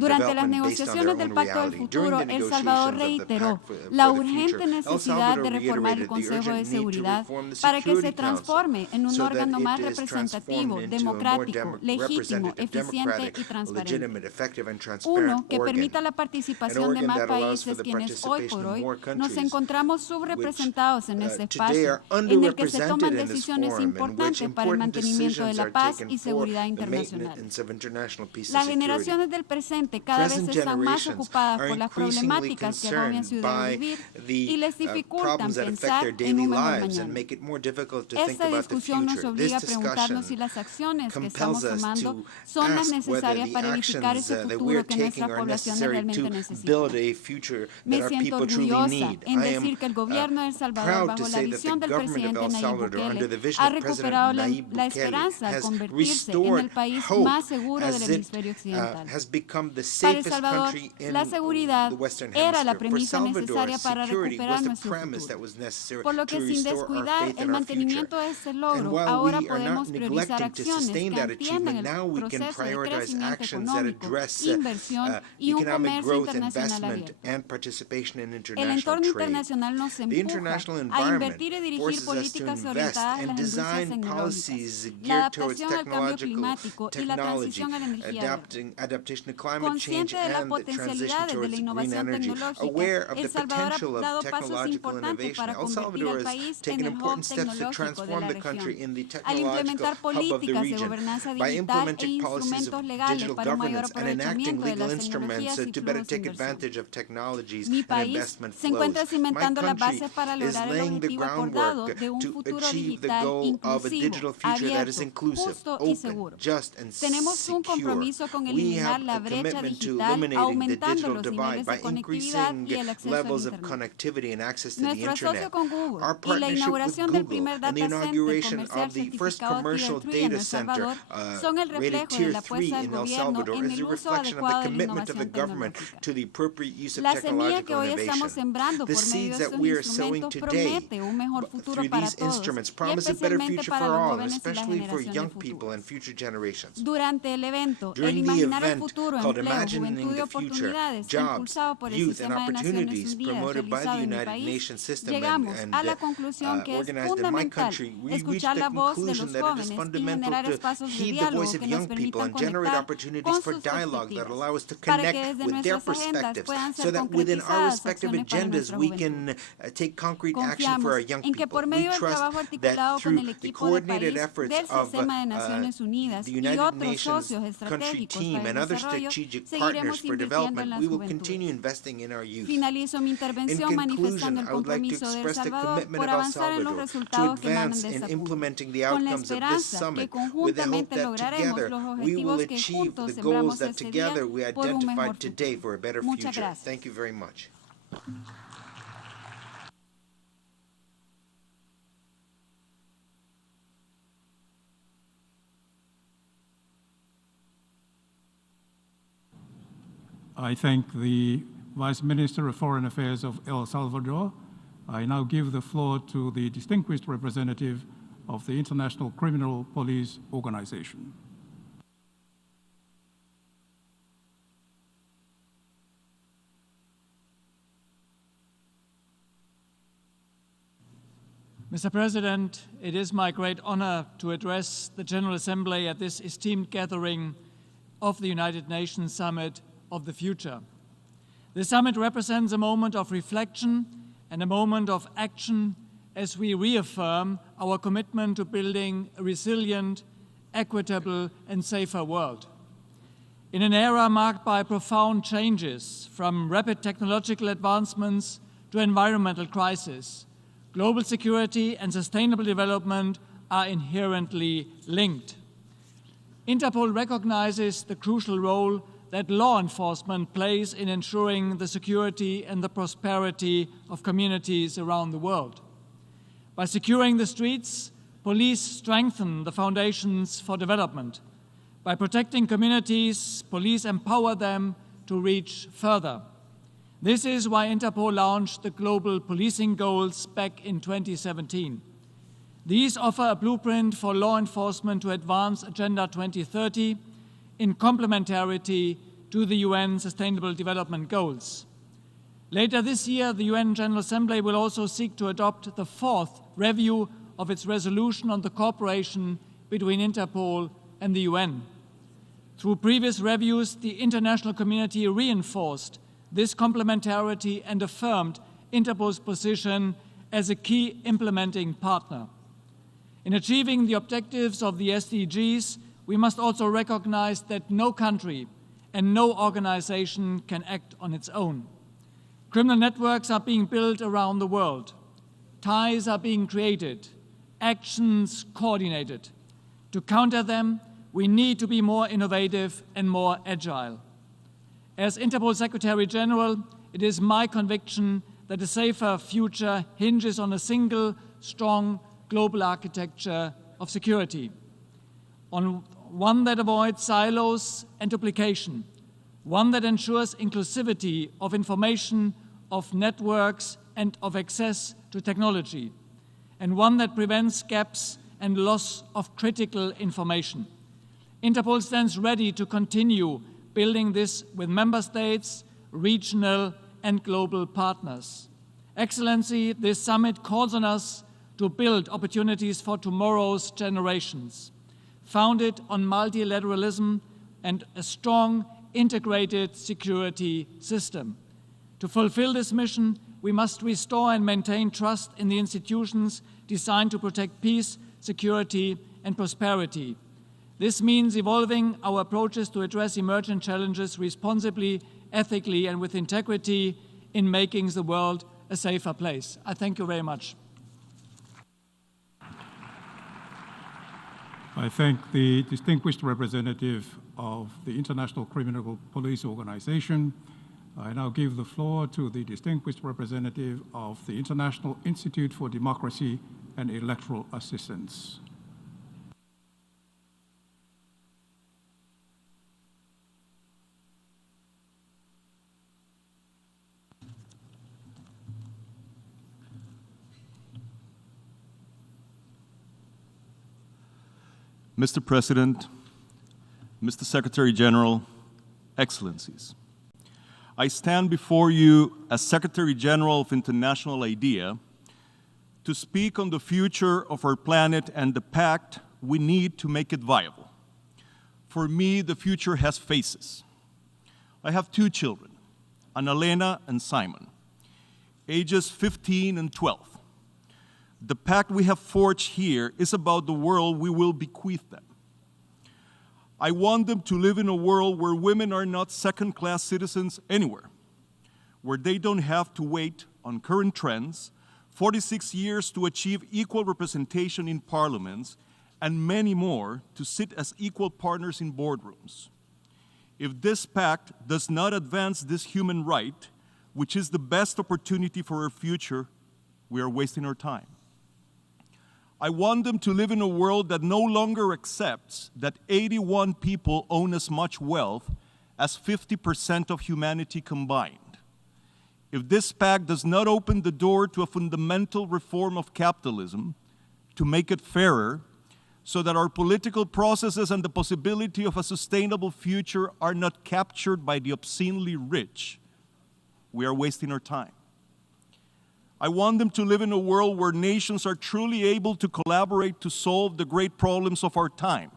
Durante las negociaciones del Pacto del Futuro, El Salvador reiteró la urgente necesidad de reformar el Consejo de Seguridad para que se transforme en un órgano más representativo, democrático, legítimo, eficiente y transparente. Uno que permita la participación de más países quienes hoy por hoy nos encontramos subrepresentados en este espacio, en el que se toman decisiones importantes para el mantenimiento de la paz y seguridad internacional. Las generaciones del del presente cada vez están más ocupadas por las problemáticas que agobian su vivir y les dificultan pensar en un mejor mañana. Esta discusión nos obliga a preguntarnos si las acciones que estamos tomando son las necesarias para edificar ese futuro que nuestras poblaciones realmente necesitan. Me siento orgullosa en decir que el gobierno de El Salvador, bajo la visión del presidente Nayib Bukele, ha recuperado la esperanza al convertirse en el país más seguro del hemisferio occidental. Para El Salvador, la seguridad era la premisa necesaria para recuperar nuestro futuro, por lo que sin descuidar el mantenimiento de este logro, ahora podemos priorizar acciones que atiendan el proceso de crecimiento económico, inversión y un comercio internacional abierto. El entorno internacional nos empuja a invertir y dirigir políticas orientadas a las industrias tecnológicas, la adaptación al cambio climático y la transición a la energía verde. Consciente de las potencialidades de la innovación tecnológica, El Salvador ha dado pasos importantes para convertir al país en el hub tecnológico de la región, al implementar políticas de gobernanza digital e instrumentos legales para un mayor aprovechamiento de las tecnologías y flujos de inversión. Mi país se encuentra cimentando las bases para lograr el objetivo acordado de un futuro digital inclusivo, abierto, justo y seguro. Tenemos un compromiso con eliminar la brecha digital, aumentando los niveles de conectividad y el acceso al Internet. Nuestro asocio con Google y la inauguración del primer data center comercial certificado Tier 3 en El Salvador son el reflejo de la apuesta del gobierno en el uso adecuado de la innovación tecnológica. La semilla que hoy estamos sembrando por medio de estos instrumentos promete un mejor futuro para todos, y especialmente para los jóvenes y las generaciones futuras. Durante el evento, el Imaginar el Futuro, Empleo, Juventud y Oportunidades, impulsado por el Sistema de Naciones Unidas, realizado en mi país, llegamos a la conclusión que es fundamental escuchar la voz de los jóvenes y generar espacios de diálogo que nos permitan conectar con sus perspectivas, para que desde nuestras agendas puedan ser concretizadas acciones para nuestra juventud. Confiamos en que por medio del trabajo articulado con el equipo de país del Sistema de Naciones Unidas y otros socios estratégicos para el desarrollo, seguiremos invirtiendo en la juventud. Finalizo mi intervención manifestando el compromiso de El Salvador por avanzar en los resultados que emanan de esta cumbre, con la esperanza que conjuntamente lograremos los objetivos que juntos sembramos ese día por un mejor futuro. Muchas gracias. Thank you very much. I thank the Vice Minister of Foreign Affairs of El Salvador. I now give the floor to the distinguished representative of the International Criminal Police Organization. Mr. President, it is my great honor to address the General Assembly at this esteemed gathering of the United Nations Summit of the Future. The summit represents a moment of reflection and a moment of action as we reaffirm our commitment to building a resilient, equitable, and safer world. In an era marked by profound changes, from rapid technological advancements to environmental crisis, global security and sustainable development are inherently linked. Interpol recognizes the crucial role that law enforcement plays in ensuring the security and the prosperity of communities around the world. By securing the streets, police strengthen the foundations for development. By protecting communities, police empower them to reach further. This is why Interpol launched the Global Policing Goals back in 2017. These offer a blueprint for law enforcement to advance Agenda 2030 in complementarity to the UN Sustainable Development Goals. Later this year, the UN General Assembly will also seek to adopt the fourth review of its resolution on the cooperation between Interpol and the UN. Through previous reviews, the international community reinforced this complementarity and affirmed Interpol's position as a key implementing partner. In achieving the objectives of the SDGs, we must also recognize that no country and no organization can act on its own. Criminal networks are being built around the world. Ties are being created, actions coordinated. To counter them, we need to be more innovative and more agile. As Interpol Secretary General, it is my conviction that a safer future hinges on a single, strong global architecture of security, on one that avoids silos and duplication, one that ensures inclusivity of information, of networks, and of access to technology, and one that prevents gaps and loss of critical information. Interpol stands ready to continue building this with member states, regional, and global partners. Excellency, this summit calls on us to build opportunities for tomorrow's generations, founded on multilateralism and a strong, integrated security system. To fulfill this mission, we must restore and maintain trust in the institutions designed to protect peace, security, and prosperity. This means evolving our approaches to address emerging challenges responsibly, ethically, and with integrity in making the world a safer place. I thank you very much. I thank the distinguished representative of the International Criminal Police Organization. I now give the floor to the distinguished representative of the International Institute for Democracy and Electoral Assistance. Mr. President, Mr. Secretary General, Excellencies, I stand before you as Secretary General of International IDEA to speak on the future of our planet and the pact we need to make it viable. For me, the future has faces. I have two children, Annalena and Simon, ages 15 and 12. The pact we have forged here is about the world we will bequeath them. I want them to live in a world where women are not second-class citizens anywhere, where they don't have to wait on current trends, 46 years to achieve equal representation in parliaments, and many more to sit as equal partners in boardrooms. If this pact does not advance this human right, which is the best opportunity for our future, we are wasting our time. I want them to live in a world that no longer accepts that 81 people own as much wealth as 50% of humanity combined. If this pact does not open the door to a fundamental reform of capitalism, to make it fairer, so that our political processes and the possibility of a sustainable future are not captured by the obscenely rich, we are wasting our time. I want them to live in a world where nations are truly able to collaborate to solve the great problems of our time.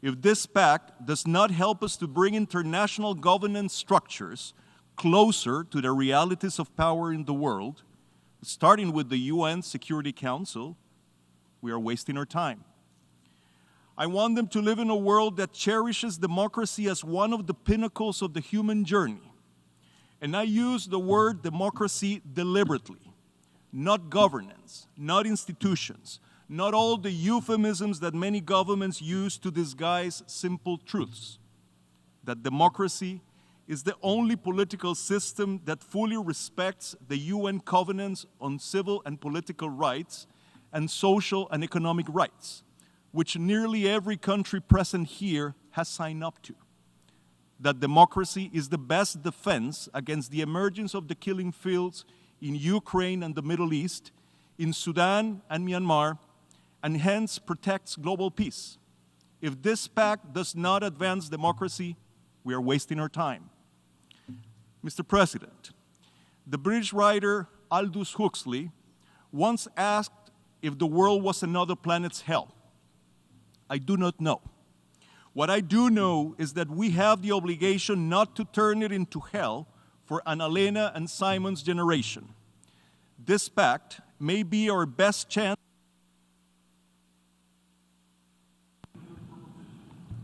If this pact does not help us to bring international governance structures closer to the realities of power in the world, starting with the UN Security Council, we are wasting our time. I want them to live in a world that cherishes democracy as one of the pinnacles of the human journey. And I use the word democracy deliberately, not governance, not institutions, not all the euphemisms that many governments use to disguise simple truths. That democracy is the only political system that fully respects the UN covenants on civil and political rights and social and economic rights, which nearly every country present here has signed up to. That democracy is the best defense against the emergence of the killing fields in Ukraine and the Middle East, in Sudan and Myanmar, and hence protects global peace. If this pact does not advance democracy, we are wasting our time. Mr. President, the British writer Aldous Huxley once asked if the world was another planet's hell. I do not know. What I do know is that we have the obligation not to turn it into hell for Annalena and Simon's generation. This pact may be our best chance.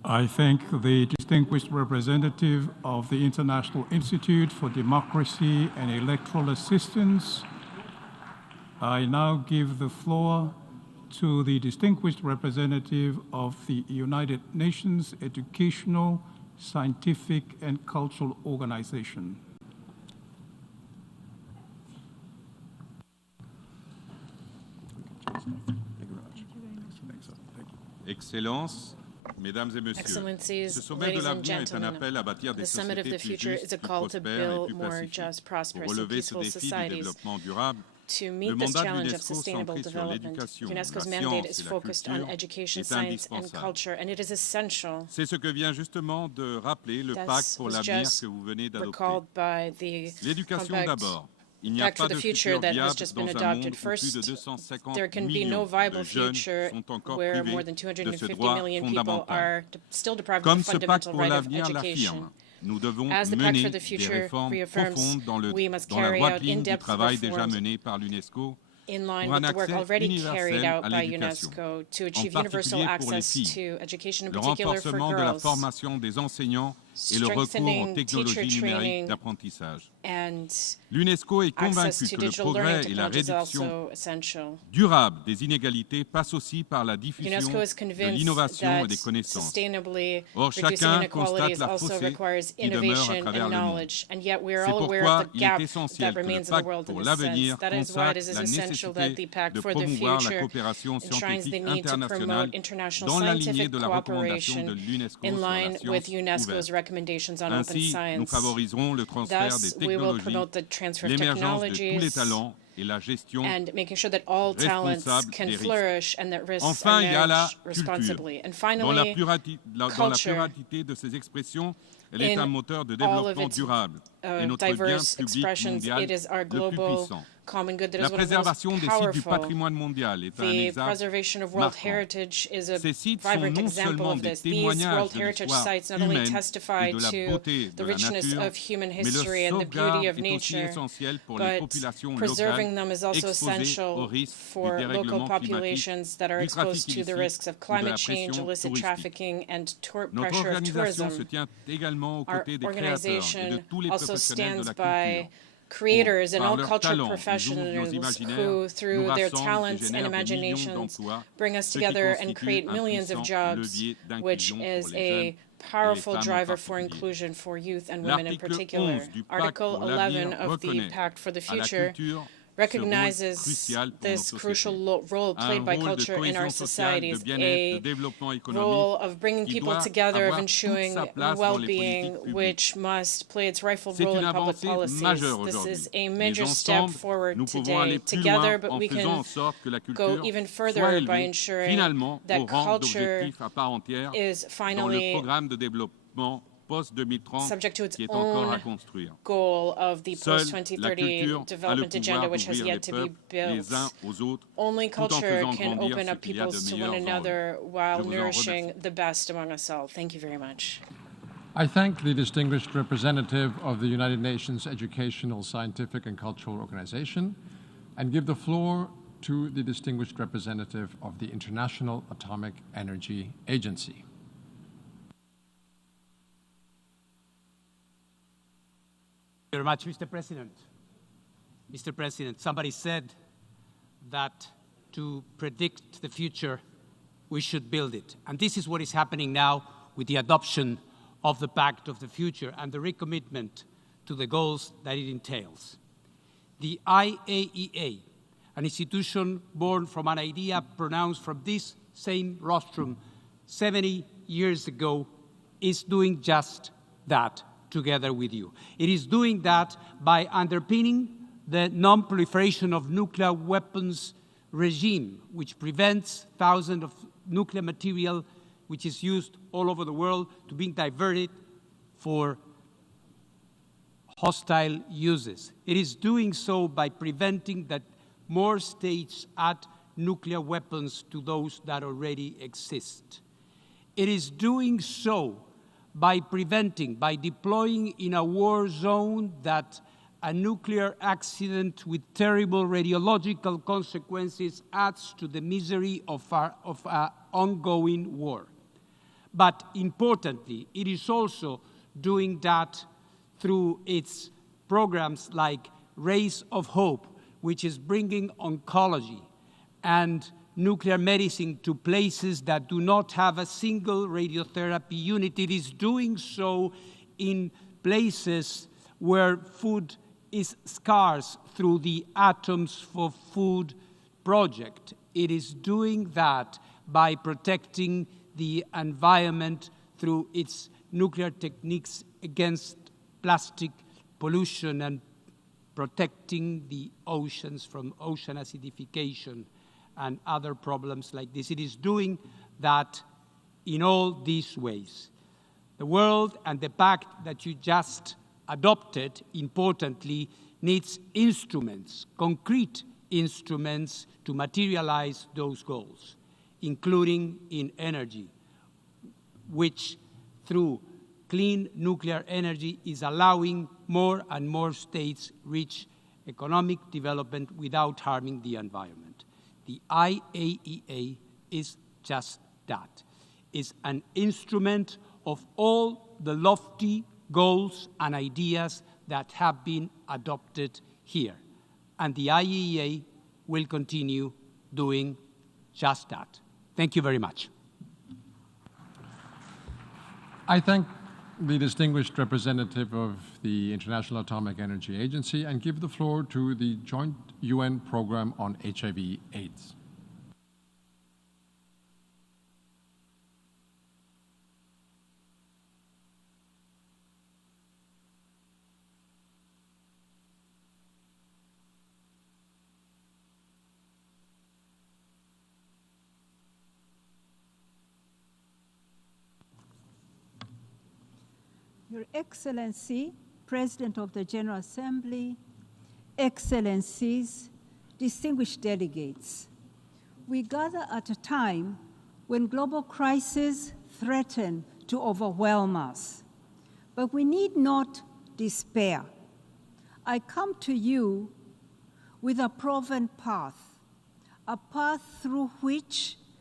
I thank the distinguished representative of the International Institute for Democracy and Electoral Assistance. I now give the floor to the distinguished representative of the United Nations Educational, Scientific, and Cultural Organization. Excellences, Mesdames et Messieurs, Excellencies, ce sommet ladies de and l'avenir est un gentlemen, appel à bâtir des the summit of sociétés the plus future justes, is a plus call to prospères et build plus more pacifiques. just, Pour prosperous, and relever ce peaceful défi du societies. développement durable, To le meet this mandat de challenge of l'UNESCO sustainable centré sur development, l'éducation, la UNESCO's science mandate is et la focused on culture education, est science, and indispensable. culture, and it is essential. C'est ce que vient justement de rappeler le pacte pour l'avenir que vous venez d'adopter. L'éducation d'abord. Il n'y a pas de futur viable dans un monde où plus de 250 millions de jeunes sont encore privés de ce droit fondamental. Comme ce pacte pour l'avenir l'affirme, nous devons mener des réformes profondes dans la droite ligne du travail déjà mené par l'UNESCO in line pour un with the work accès already carried universel out à by l'éducation, UNESCO to en achieve universal particulier pour les access filles, to education, in le particular for renforcement de la girls, formation des enseignants et le recours aux technologies numériques d'apprentissage. L'UNESCO est convaincu que le progrès et la réduction durable des inégalités passent aussi par la diffusion de l'innovation et des connaissances. Or, chacun constate la fossé qui demeure à travers le monde. C'est pourquoi il est essentiel que le pacte pour l'avenir consacre la nécessité de promouvoir la coopération scientifique internationale dans la lignée de la recommandation de l'UNESCO sur la science ouverte. Ainsi, nous favoriserons le transfert des technologies, l'émergence de tous les talents et la gestion responsable des risques. Enfin, il y a la culture. Dans la pluralité de ses expressions, elle est un moteur de développement durable et notre bien public mondial le plus puissant. La préservation des sites du patrimoine mondial est un exemple marquant. Ces sites sont non seulement des témoignages de l'histoire humaine et de la beauté de la nature, mais leur sauvegarde est aussi essentielle pour les populations locales exposées aux risques du dérèglement climatique, du trafic illicite ou de la pression touristique. Notre organisation se tient également aux côtés des créateurs et de tous les professionnels de la culture. Creators and all cultural professionals who, through their talents and imaginations, bring us together and create millions of jobs, which is a powerful driver for inclusion for youth and women in particular. Article 11 of the Pact for the Future recognizes this crucial role played by culture in our societies, a role of bringing people together, of ensuring well-being, which must play its rightful role in public policies. This is a major step forward today, together, but we can go even further by ensuring that culture is finally subject to its own goal of the post-2030 development agenda, which has yet to be built. Only culture can open up peoples to one another while nourishing the best among us all. Thank you very much. I thank the distinguished representative of the United Nations Educational, Scientific, and Cultural Organization and give the floor to the distinguished representative of the International Atomic Energy Agency. Very much, Mr. President. Mr. President, somebody said that to predict the future, we should build it. And this is what is happening now with the adoption of the Pact of the Future and the recommitment to the goals that it entails. The IAEA, an institution born from an idea pronounced from this same rostrum 70 years ago, is doing just that. Together with you. It is doing that by underpinning the non-proliferation of nuclear weapons regime, which prevents thousands of nuclear material, which is used all over the world, to being diverted for hostile uses. It is doing so by preventing that more states add nuclear weapons to those that already exist. It is doing so by preventing, by deploying in a war zone that a nuclear accident with terrible radiological consequences adds to the misery of our ongoing war. But importantly, it is also doing that through its programs like Rays of Hope, which is bringing oncology and nuclear medicine to places that do not have a single radiotherapy unit. It is doing so in places where food is scarce through the Atoms for Food project. It is doing that by protecting the environment through its nuclear techniques against plastic pollution and protecting the oceans from ocean acidification and other problems like this. It is doing that in all these ways. The world and the pact that you just adopted, importantly, needs instruments, concrete instruments to materialize those goals, including in energy, which through clean nuclear energy is allowing more and more states reach economic development without harming the environment. The IAEA is just that. It's an instrument of all the lofty goals and ideas that have been adopted here. And the IAEA will continue doing just that. Thank you very much. I thank the distinguished representative of the International Atomic Energy Agency and give the floor to the Joint UN Program on HIV/AIDS. Your Excellency, President of the General Assembly, Excellencies, distinguished delegates, we gather at a time when global crises threaten to overwhelm us, but we need not despair. I come to you with a proven path, a path through which